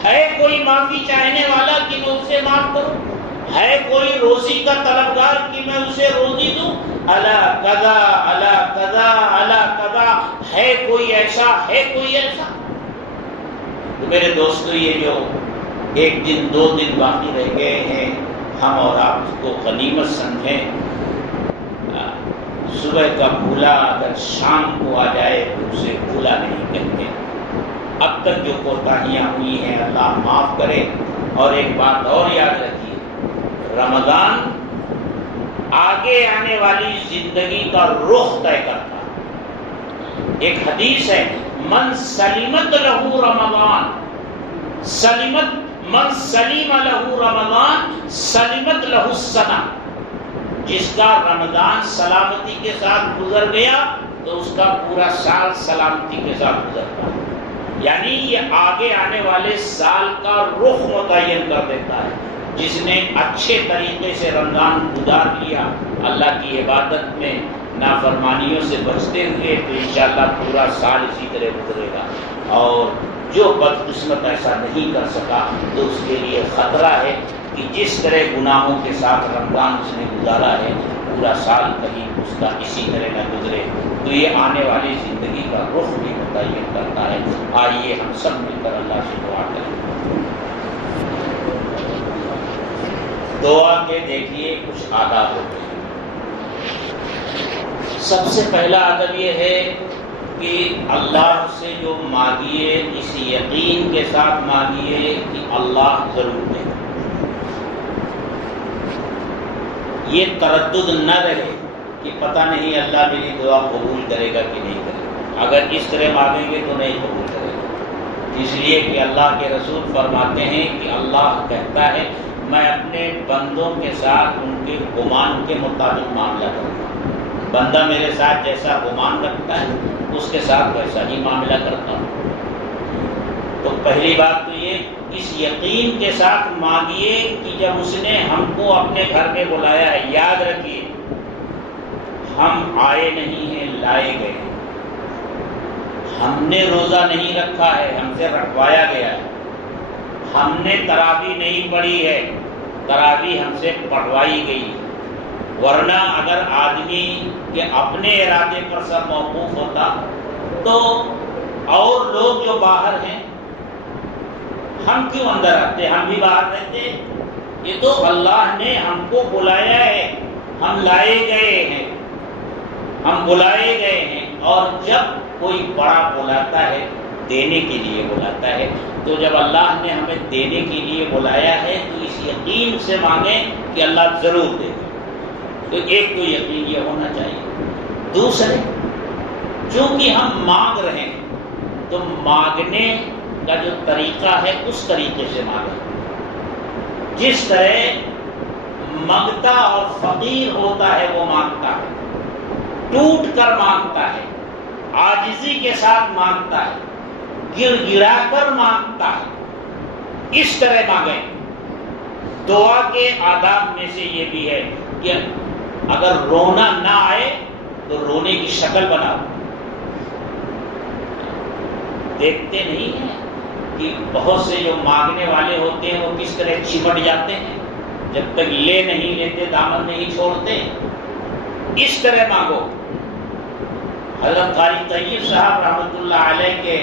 ہے کوئی معافی چاہنے والا کہ میں اسے معاف کروں؟ ہے کوئی روزی کا طلبگار کہ میں اسے روزی دوں؟ الا قضا الا قضا الا قضا، ہے کوئی ایسا، ہے کوئی ایسا؟ تو میرے دوستو، یہ جو ایک دن دو دن باقی رہ گئے ہیں، ہم اور آپ اس کو غنیمت سمجھیں۔ صبح کا بھولا اگر شام کو آ جائے تو اسے بھولا نہیں کہتے۔ اب تک جو کوتاہیاں ہوئی ہیں اللہ معاف کرے۔ اور ایک بات اور یاد رکھیے، رمضان آگے آنے والی زندگی کا رخ طے کرتا ہے۔ ایک حدیث ہے، من سلمت لہو رمضان، من سلیم لہو رمضان سلمت لہو السنہ، جس کا رمضان سلامتی کے ساتھ گزر گیا تو اس کا پورا سال سلامتی کے ساتھ گزرتا ہے۔ یعنی یہ آگے آنے والے سال کا رخ متعین کر دیتا ہے۔ جس نے اچھے طریقے سے رمضان گزار لیا، اللہ کی عبادت میں نافرمانیوں سے بچتے ہوئے، تو انشاءاللہ پورا سال اسی طرح گزرے گا۔ اور جو بدقسمت ایسا نہیں کر سکا تو اس کے لیے خطرہ ہے کہ جس طرح گناہوں کے ساتھ رمضان اس نے گزارا ہے، پورا سال کہیں اس کا اسی طرح نہ گزرے۔ تو یہ آنے والی زندگی کا رخ بھی متعین کرتا ہے۔ آئیے ہم سب مل کر اللہ سے دعا کریں۔ دعا کے دیکھیے کچھ آداب ہوتے ہیں۔ سب سے پہلا ادب یہ ہے کہ اللہ سے جو مانگیے اس یقین کے ساتھ مانگیے کہ اللہ ضرور دے گا۔ یہ تردد نہ رہے کہ پتہ نہیں اللہ میری دعا قبول کرے گا کہ نہیں کرے گا۔ اگر اس طرح مانگیں گے تو نہیں قبول کرے گا، اس لیے کہ اللہ کے رسول فرماتے ہیں کہ اللہ کہتا ہے میں اپنے بندوں کے ساتھ ان کے گمان کے مطابق معاملہ کرتا ہوں۔ بندہ میرے ساتھ جیسا گمان رکھتا ہے اس کے ساتھ ویسا ہی معاملہ کرتا ہوں۔ تو پہلی بات تو یہ، اس یقین کے ساتھ مانگیے کہ جب اس نے ہم کو اپنے گھر میں بلایا ہے، یاد رکھیے ہم آئے نہیں ہیں، لائے گئے ہیں۔ ہم نے روزہ نہیں رکھا ہے، ہم سے رکھوایا گیا ہے۔ ہم نے تراویح نہیں پڑھی ہے، تراویح ہم سے پڑھوائی گئی۔ ورنہ اگر آدمی کے اپنے ارادے پر سب موقوف ہوتا تو اور لوگ جو باہر ہیں ہم کیوں اندر آتے؟ ہم بھی باہر رہتے۔ یہ تو اللہ نے ہم کو بلایا ہے، ہم لائے گئے ہیں، ہم بلائے گئے ہیں۔ اور جب کوئی بڑا بلاتا ہے دینے کے لیے بلاتا ہے، تو جب اللہ نے ہمیں دینے کے لیے بلایا ہے تو اس یقین سے مانگیں کہ اللہ ضرور دے گا۔ تو ایک تو یقین یہ ہونا چاہیے. دوسرے، چونکہ ہم مانگ رہے ہیں تو مانگنے کا جو طریقہ ہے اس طریقے سے مانگیں. جس طرح منگتا اور فقیر ہوتا ہے وہ مانگتا ہے، ٹوٹ کر مانگتا ہے، عاجزی کے ساتھ مانگتا ہے، گر گرا کر مانگتا ہے، اس طرح مانگیں. دعا کے آداب میں سے یہ بھی ہے کہ اگر رونا نہ آئے تو رونے کی شکل بناؤ. دیکھتے نہیں ہیں کہ بہت سے جو مانگنے والے ہوتے ہیں وہ کس طرح چمٹ جاتے ہیں، جب تک لے نہیں لیتے دامن نہیں چھوڑتے. اس طرح مانگو. حضرت قاری طیب صاحب رحمۃ اللہ علیہ کے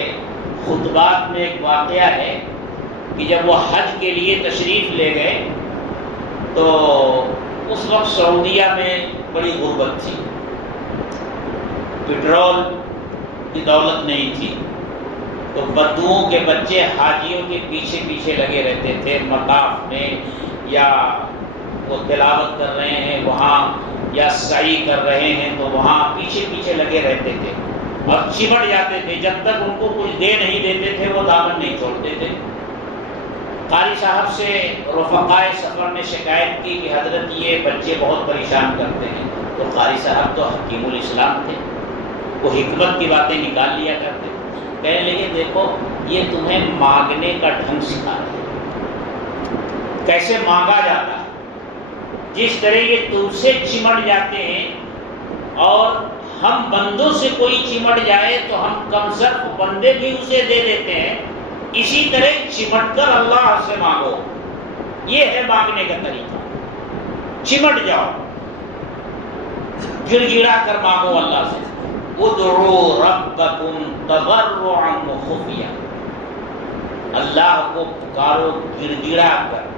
خطبات میں ایک واقعہ ہے کہ جب وہ حج کے لیے تشریف لے گئے تو اس وقت سعودیہ میں بڑی غربت تھی، پٹرول کی دولت نہیں تھی، تو بدوؤں کے بچے حاجیوں کے پیچھے پیچھے لگے رہتے تھے مطاف میں، یا وہ تلاوت کر رہے ہیں وہاں یا سعی کر رہے ہیں تو وہاں پیچھے پیچھے لگے رہتے تھے اور چمٹ جاتے تھے. جب تک ان کو کچھ دے نہیں دیتے تھے وہ دامن نہیں چھوڑتے تھے. قاری صاحب سے رفقائے سفر نے شکایت کی کہ حضرت یہ بچے بہت پریشان کرتے ہیں. تو قاری صاحب تو حکیم الاسلام تھے، وہ حکمت کی باتیں نکال لیا کرتے. کہنے لگے دیکھو یہ تمہیں مانگنے کا ڈھنگ سکھا ہے، کیسے مانگا جاتا ہے. جس طرح یہ تم سے چمٹ جاتے ہیں اور ہم بندوں سے کوئی چمٹ جائے تو ہم کم صرف بندے بھی اسے دے دیتے ہیں، اسی طرح چمٹ کر اللہ سے مانگو. یہ ہے مانگنے کا طریقہ. چمٹ جاؤ، گر گرا کر مانگو اللہ سے. ادعوا ربکم تضرعا وخفیا، اللہ کو پکارو گر گرا کر،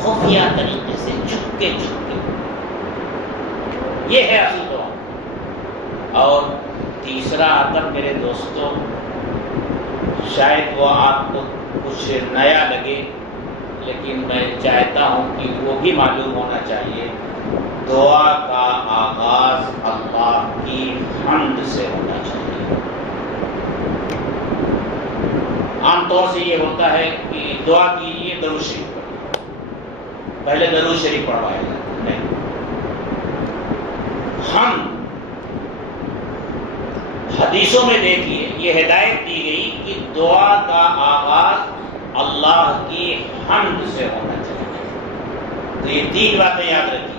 خفیہ طریقے سے، چھپ کے. یہ ہے اصل دعا. اور تیسرا ادب میرے دوستوں، شاید وہ آپ کو کچھ نیا لگے لیکن میں چاہتا ہوں کہ وہ بھی معلوم ہونا چاہیے. دعا کا آغاز اللہ کی حمد سے ہونا چاہیے. عام طور سے یہ ہوتا ہے کہ دعا کیجیے درود شریف پڑھیے، پہلے درود شریف پڑھوائے جاتے ہیں. ہم حدیثوں میں دیکھیے یہ ہدایت دی گئی کہ دعا کا آغاز اللہ کی حمد سے ہونا چاہیے. تو یہ تین باتیں یاد رکھیے.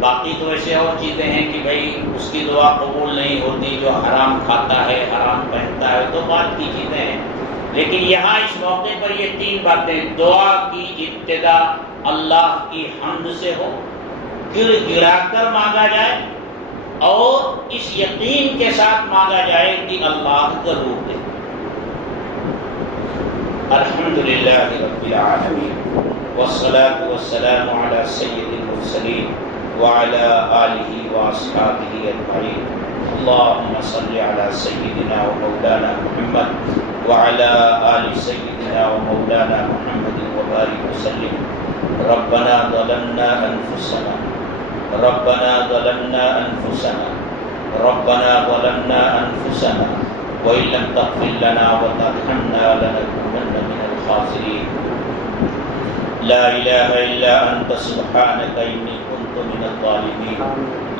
باقی تو ایسے اور چیزیں ہیں کہ بھائی اس کی دعا قبول نہیں ہوتی، جو حرام کھاتا ہے، حرام پہنتا ہے، تو بات کی چیزیں ہیں. لیکن یہاں اس موقع پر یہ تین باتیں، دعا کی ابتدا اللہ کی حمد سے ہو، گر گرا کر مانگا جائے اور اس یقین کے ساتھ مانگا جائے کہ اللہ ضرور دے. الحمدللہ رب العالمین والصلاة والسلام علی سید المرسلین وعلى آلہ واصحابہ اجمعین. اللہم صل علی سیدنا و مولانا محمد وعلى آل سیدنا و مولانا محمد وبارک وسلم. ربنا ظلمنا انفسنا ربنا ظلمنا انفسنا ربنا ظلمنا انفسنا وإن لم تغفر لنا وترحمنا لنكونن من الخاسرين. لا إله إلا أنت سبحانك إني كنت من الظالمين.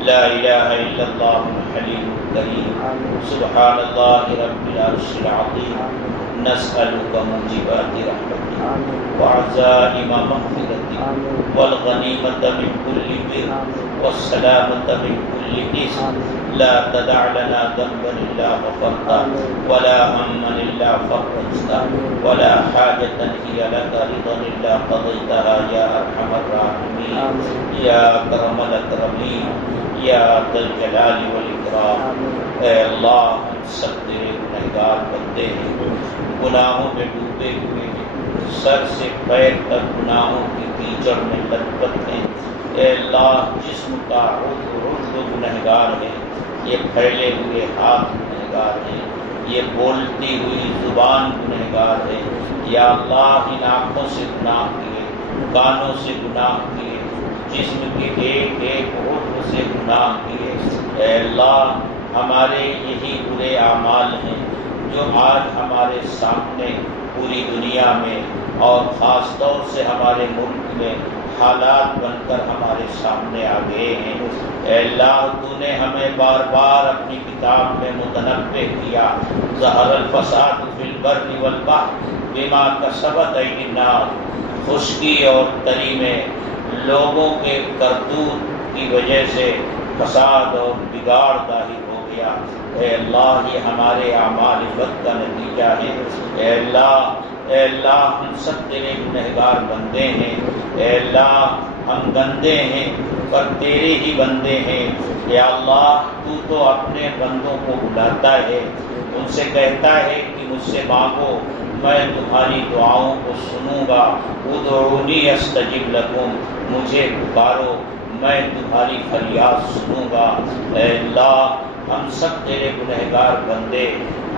لا إله إلا الله الحليم الكريم. سبحان الله رب العرش العظيم. نسألك موجبات رحمتك وعزائم مغفرتك والغنيمة من كل بر والسلامة من كل إثم. لا تدع لنا ذنبا إلا غفرته ولا هما إلا فرجته ولا حاجة هي لك رضا إلا قضيتها يا أرحم الراحمين يا أكرم الأكرمين يا ذا الجلال والإكرام. اے اللہ ہم سب تیرے گنہگار بندے ہیں، گناہوں میں ڈوبے ہوئے ہیں، سر سے پیر تک گناہوں کی کیچڑ میں لت ہیں. اے اللہ جسم کا عضو گنہگار ہے، یہ پھیلے ہوئے ہاتھ گنہگار ہیں، یہ بولتی ہوئی زبان گنہگار ہے. یا اللہ ان آنکھوں سے گناہ کیے، کانوں سے گناہ کیے، جسم کے ایک گناہ کیے۔ اے اللہ ہمارے یہی برے اعمال ہیں جو آج ہمارے سامنے پوری دنیا میں اور خاص طور سے ہمارے ملک میں حالات بن کر ہمارے سامنے آ گئے ہیں۔ اے اللہ تو نے ہمیں بار بار اپنی کتاب میں متنبہ کیا، ظہر الفساد فی البر والبحر بما کسبت ایدی الناس، خشکی اور تری میں لوگوں کے کرتوت کی وجہ سے فساد اور بگاڑ ظاہر ہو گیا۔ اے اللہ یہ ہمارے اعمال بد کا نتیجہ ہے۔ اے اللہ ہم سب تیرے گنہگار بندے ہیں۔ اے اللہ ہم گندے ہیں پر تیرے ہی بندے ہیں۔ یا اللہ تو اپنے بندوں کو بلاتا ہے، ان سے کہتا ہے کہ مجھ سے مانگو میں تمہاری دعاؤں کو سنوں گا۔ ادعونی استجب لکم، مجھے پکارو میں تمہاری فریاد سنوں گا۔ اے اللہ ہم سب تیرے گنہگار بندے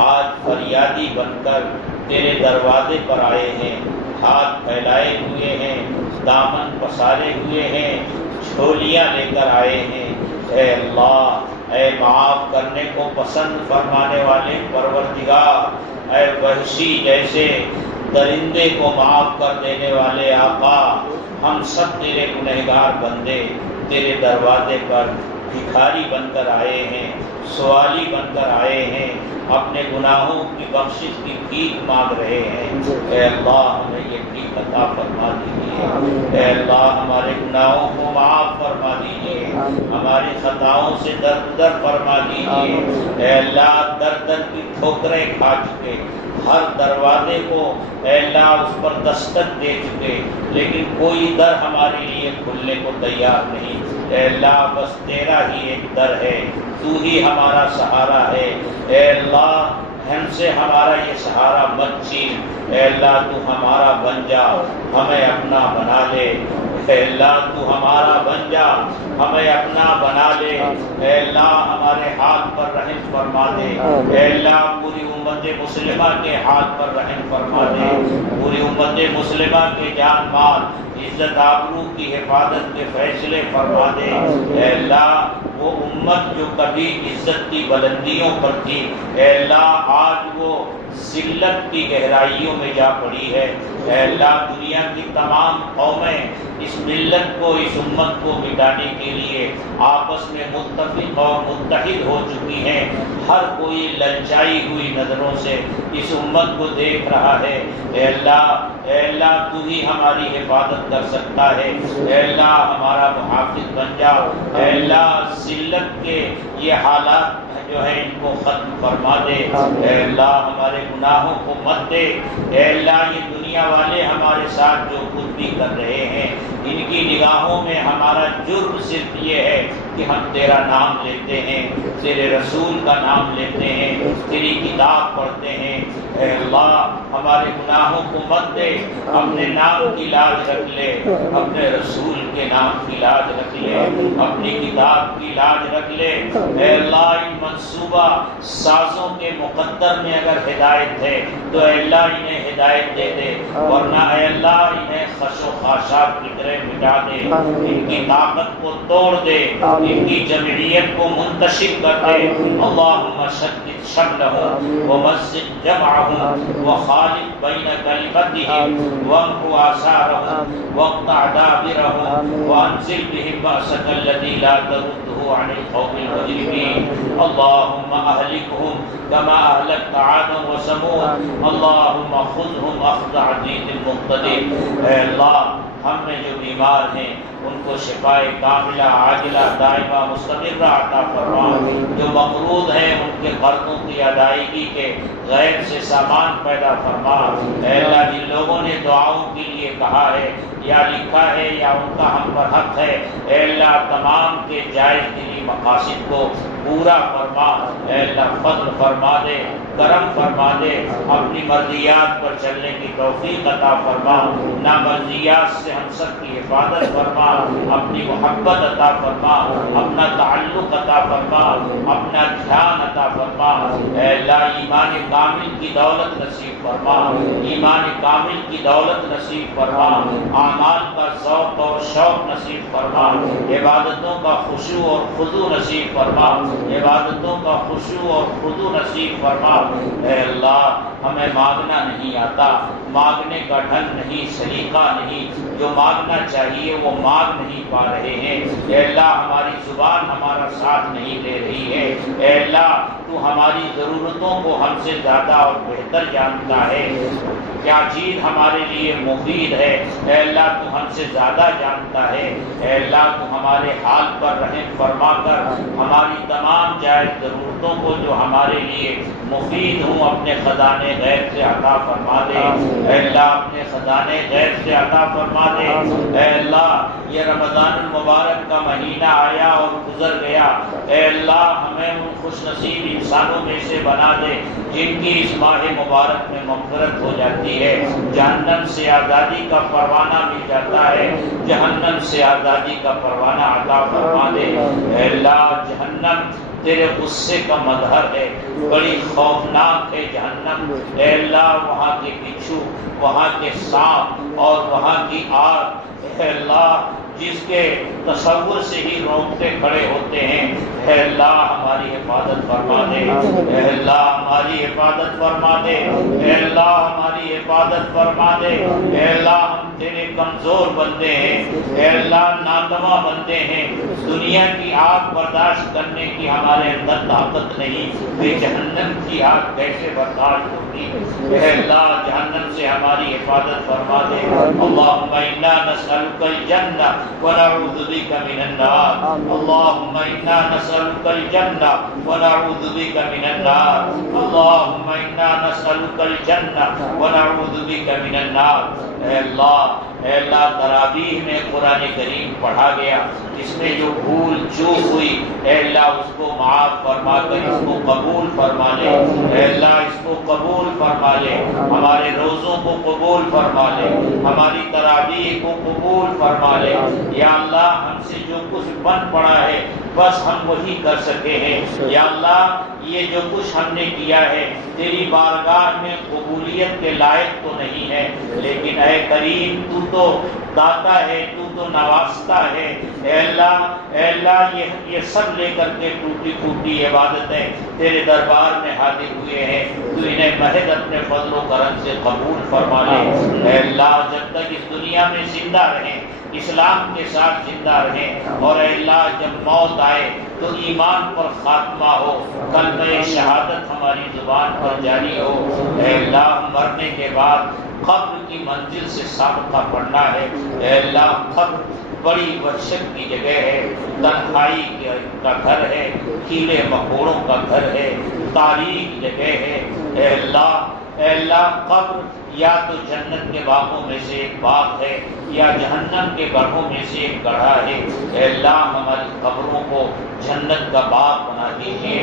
آج فریادی بن کر تیرے دروازے پر آئے ہیں، ہاتھ پھیلائے ہوئے ہیں، دامن پسارے ہوئے ہیں، جھولیاں لے کر آئے ہیں۔ اے اللہ اے معاف کرنے کو پسند فرمانے والے پروردگار، اے وحشی جیسے درندے کو معاف کر دینے والے آقا، ہم سب تیرے گنہگار بندے تیرے دروازے پر بھکاری بن کر آئے ہیں، سوالی بن کر آئے ہیں، اپنے گناہوں کی بخشش کی بھیک مانگ رہے ہیں۔ اے اللہ ہمیں یہ بھیک عطا فرما دیجیے۔ اے اللہ ہمارے گناہوں کو معاف فرما دیجیے، ہماری خطاؤں سے درگزر فرما دیجیے۔ اے اللہ در در کی ٹھوکریں کھا چکے، ہر دروازے کو اے اللہ اس پر دستک دے چکے، لیکن کوئی در ہمارے لیے کھلنے کو تیار نہیں۔ اے اللہ بس تیرا ہی ایک در ہے، تو ہی ہمارا سہارا ہے۔ اے اللہ ہم سے ہمارا یہ سہارا مت چھین۔ اے اللہ تو ہمارا بن جا، ہمیں اپنا بنا لے۔ اے اللہ تو ہمارا بن جا، ہمیں اپنا بنا لے۔ اے اللہ ہمارے ہاتھ پر رحم فرما دے۔ اے اللہ پوری امت مسلمہ کے ہاتھ پر رحم فرما دے، پوری امت مسلمہ کے جان مال عزت آبرو کی حفاظت کے فیصلے فرما دے۔ اے اللہ وہ امت جو کبھی عزت کی بلندیوں پر تھی، اے اللہ آج وہ ذلت کی گہرائیوں میں جا پڑی ہے۔ اے اللہ دنیا کی تمام قومیں اس ملت کو، اس امت کو مٹانے کے لیے آپس میں متفق اور متحد ہو چکی ہیں۔ ہر کوئی للچائی ہوئی نظروں سے اس امت کو دیکھ رہا ہے۔ اے اللہ تو ہی ہماری حفاظت کر سکتا ہے۔ اے اللہ ہمارا محافظ بن جا۔ اے اللہ ذلت کے یہ حالات جو ہے ان کو ختم فرما دے۔ اے اللہ ہمارے گناہوں کو مت دے۔ اے اللہ یہ دنیا والے ہمارے ساتھ جو کچھ بھی کر رہے ہیں، ان کی نگاہوں میں ہمارا جرم صرف یہ ہے کہ ہم تیرا نام لیتے ہیں، تیرے رسول کا نام لیتے ہیں، تیری کتاب پڑھتے ہیں۔ اے اللہ ہمارے گناہوں کو مت دے، اپنے نام کی لاج رکھ لے، اپنے رسول کے نام کی لاج رکھ لے، اپنی کتاب کی لاج رکھ لے۔ اے اللہ ان منصوبہ سازوں کے مقدر میں اگر ہدایت ہے تو اے اللہ انہیں ہدایت دے دے، ورنہ اے اللہ انہیں خش و خاشاک کی طرح مٹا دے، ان کی طاقت کو توڑ دے، ان کی جمعیت کو منتشر کر دے۔ اللہم شدد شملہم ومزق جمعہم وخالف بین کلمتہم وامحو آثارہم واقطع دابرہم وانزل بہم بأسک الذی لا تردہ عن القوم المجرمین۔ اللہم اہلکہم کما اہلکت عادا وثمود اللہم خذہم اخذ عزیز مقتدر۔ اے اللہ ہم میں جو بیمار ہیں ان کو شفائے کاملہ عاجلہ دائمہ مستمرہ عطا فرما، جو مقروض ہیں ان کے قرضوں کی ادائیگی کے غیب سے سامان پیدا فرما۔ اے اللہ جن لوگوں نے دعاؤں کے لیے کہا ہے یا لکھا ہے یا ان کا ہم پر حق ہے، اے اللہ تمام کے جائز دلی مقاصد کو پورا فرما۔ اے اللہ فضل فرما دے، کرم فرما دے، اپنی مرضیات پر چلنے کی توفیق عطا فرما، نامرضیات سے ہم سب کی حفاظت فرما، اپنی محبت عطا فرما، اپنا تعلق عطا فرما، اپنا دھیان عطا فرما۔ اے اللہ ایمان کامل کی دولت نصیب فرما، ایمان کامل کی دولت نصیب فرما۔ اعمال کا ذوق اور شوق نصیب فرما، عبادتوں کا خشوع اور خضوع نصیب فرما، عبادتوں کا خشوع اور خضوع نصیب فرما۔ اے اللہ ہمیں مانگنا نہیں آتا، مانگنے کا ڈھنگ نہیں، سلیقہ نہیں، جو مانگنا چاہیے وہ مانگ نہیں پا رہے ہیں۔ اے اللہ ہماری زبان ہمارا ساتھ نہیں دے رہی ہے۔ اے اللہ تو ہماری ضرورتوں کو ہم سے زیادہ اور بہتر جانتا ہے، کیا چیز ہمارے لیے مفید ہے اے اللہ تو ہم سے زیادہ جانتا ہے۔ اے اللہ تو ہمارے حال پر رحم فرما کر ہماری تمام جائز ضرورتوں کو جو ہمارے لیے مفید ہوں اپنے خزانے غیب سے عطا فرما دے۔ اے اللہ اپنے خزانے غیب سے عطا فرما دے۔ اے اللہ یہ رمضان المبارک کا مہینہ آیا اور گزر گیا، اے اللہ ہمیں ان خوش نصیب انسانوں میں سے بنا دے جن کی اس ماہ مبارک میں مغفرت ہو جاتی ہے، جہنم سے آزادی کا پروانہ مل جاتا ہے، جہنم سے آزادی کا پروانہ عطا فرما دے۔ اے اللہ جہنم تیرے غصے کا مظہر ہے، بڑی خوفناک ہے جہنم۔ اے اللہ وہاں کے بچھو، وہاں کے سانپ اور وہاں کی آگ، اے اللہ جس کے تصور سے ہی رونگٹے کھڑے ہوتے ہیں، اے اللہ ہماری حفاظت فرما دے۔ اے اللہ ہماری حفاظت فرما دے۔ اے اللہ ہماری حفاظت فرما دے۔ اے اللہ ہم تیرے کمزور بندے ہیں، اے اللہ ناتواں بندے ہیں، دنیا کی آگ برداشت کرنے کی ہمارے اندر طاقت نہیں، بے جہنم کی آگ کیسے برداشت ہوگی؟ اے اللہ جہنم سے ہماری حفاظت فرما دے۔ اللہم انا نسألک الجنہ ونعوذ بک من النار، اللہم انا نسألک الجنہ ونعوذ بک من النار، اللہم انا نسألک الجنہ ونعوذ بک من النار۔ اے اللہ تراویح میں قرآن کریم پڑھا گیا، اس میں جو بھول چوک ہوئی اے اللہ اس کو معاف فرما کر اس کو قبول فرما لے۔ اے اللہ اس کو قبول فرما لے، ہمارے روزوں کو قبول فرما لے، ہماری تراویح کو قبول فرما لے۔ یا اللہ ہم سے جو کچھ بن پڑا ہے بس ہم وہی کر سکے ہیں۔ یا اللہ یہ جو کچھ ہم نے کیا ہے تیری بارگاہ میں قبولیت کے لائق تو نہیں ہے، لیکن اے کریم تو تو داتا ہے، تو تو نوازتا ہے۔ اے اللہ یہ سب لے کر کے ٹوٹی ٹوٹی عبادتیں تیرے دربار میں حاضر ہوئے ہیں، تو انہیں محض اپنے فضل و کرم سے قبول فرما لے۔ اے اللہ جب تک اس دنیا میں زندہ رہیں اسلام کے ساتھ زندہ رہیں، اور اے اللہ جب موت آئے تو ایمان پر خاتمہ ہو، کلمہ شہادت ہماری زبان پر جاری ہو۔ اے اللہ مرنے کے بعد قبر کی منزل سے سابقہ پڑھنا ہے۔ اے اللہ قبر بڑی وحشت کی جگہ ہے، تنہائی کا گھر ہے، کیڑے مکوڑوں کا گھر ہے، تاریک جگہ ہے۔ اے اللہ قبر یا تو جنت کے باغوں میں سے ایک باغ ہے یا جہنم کے گڑھوں میں سے ایک گڑھا ہے۔ اے اللہ ہماری قبروں کو جنت کا باغ بنا دیجیے،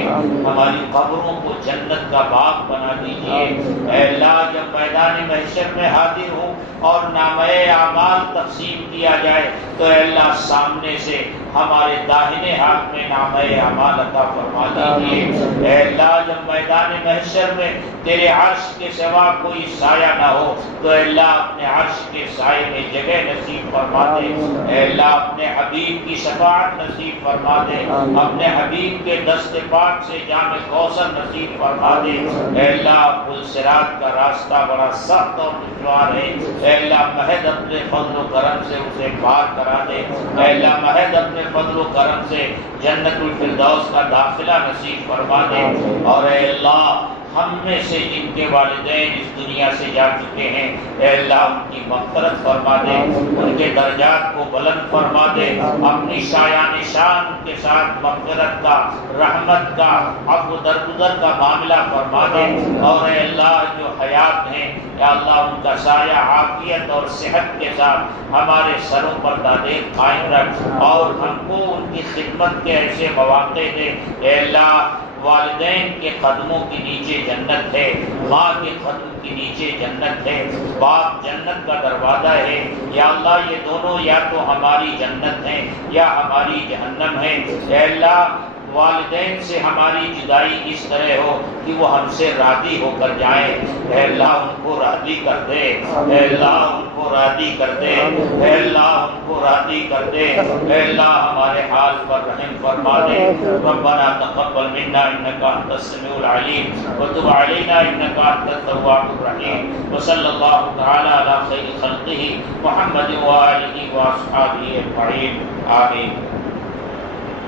ہماری قبروں کو جنت کا باغ بنا دیجیے۔ اے اللہ جب میدان محشر میں حاضر ہوں اور نامہ اعمال تقسیم کیا جائے تو اے اللہ سامنے سے ہمارے داہنے ہاتھ میں نامہ اعمال عطا فرما دیجیے۔ اے اللہ جب میدان محشر میں تیرے عرش کے سوا کوئی سایہ نہ ہو تو اے اللہ اپنے عرش کے سائے میں جگہ نصیب فرما دے۔ اے اللہ اپنے حبیب کی شفاعت نصیب فرما دے، اپنے حبیب کے دست پاک سے جام کوثر نصیب فرما دے۔ اے اللہ پل صراط کا راستہ بڑا سخت اور دشوار ہے، اے اللہ محض اپنے فضل و کرم سے اسے پار کرا دے۔ اے اللہ محض اپنے فضل و کرم سے جنت الفردوس کا داخلہ نصیب فرما دے۔ اور اے اللہ ہم میں سے جن کے والدین اس دنیا سے جا چکے ہیں اے اللہ ان کی مغفرت فرما دے، ان کے درجات کو بلند فرما دے، اپنی شایان شان کے ساتھ مغفرت کا، رحمت کا، عفو درگزر کا معاملہ فرما دے۔ اور اے اللہ جو حیات ہیں یا اللہ ان کا سایہ عافیت اور صحت کے ساتھ ہمارے سروں پر دائر قائم رکھ، اور ہم کو ان کی خدمت کے ایسے مواقع دے۔ اے اللہ والدین کے قدموں کے نیچے جنت ہے، ماں کے قدم کے نیچے جنت ہے، باپ جنت کا دروازہ ہے۔ یا اللہ یہ دونوں یا تو ہماری جنت ہیں یا ہماری جہنم ہے۔ اے اللہ والدین سے ہماری جدائی اس طرح ہو کہ وہ ہم سے راضی ہو کر جائیں. اے اللہ ان کو راضی کر دے, اے اللہ ان کو راضی کر دے, اے اللہ ان کو راضی کر دے, اے اللہ ہمارے حال پر رحم فرما دے. ربنا تقبل منا انك انت السميع العليم وتب علينا انك انت التواب الرحيم. وصلى الله تعالى على خير خلقه محمد وآله وأصحابه أجمعين. آمين.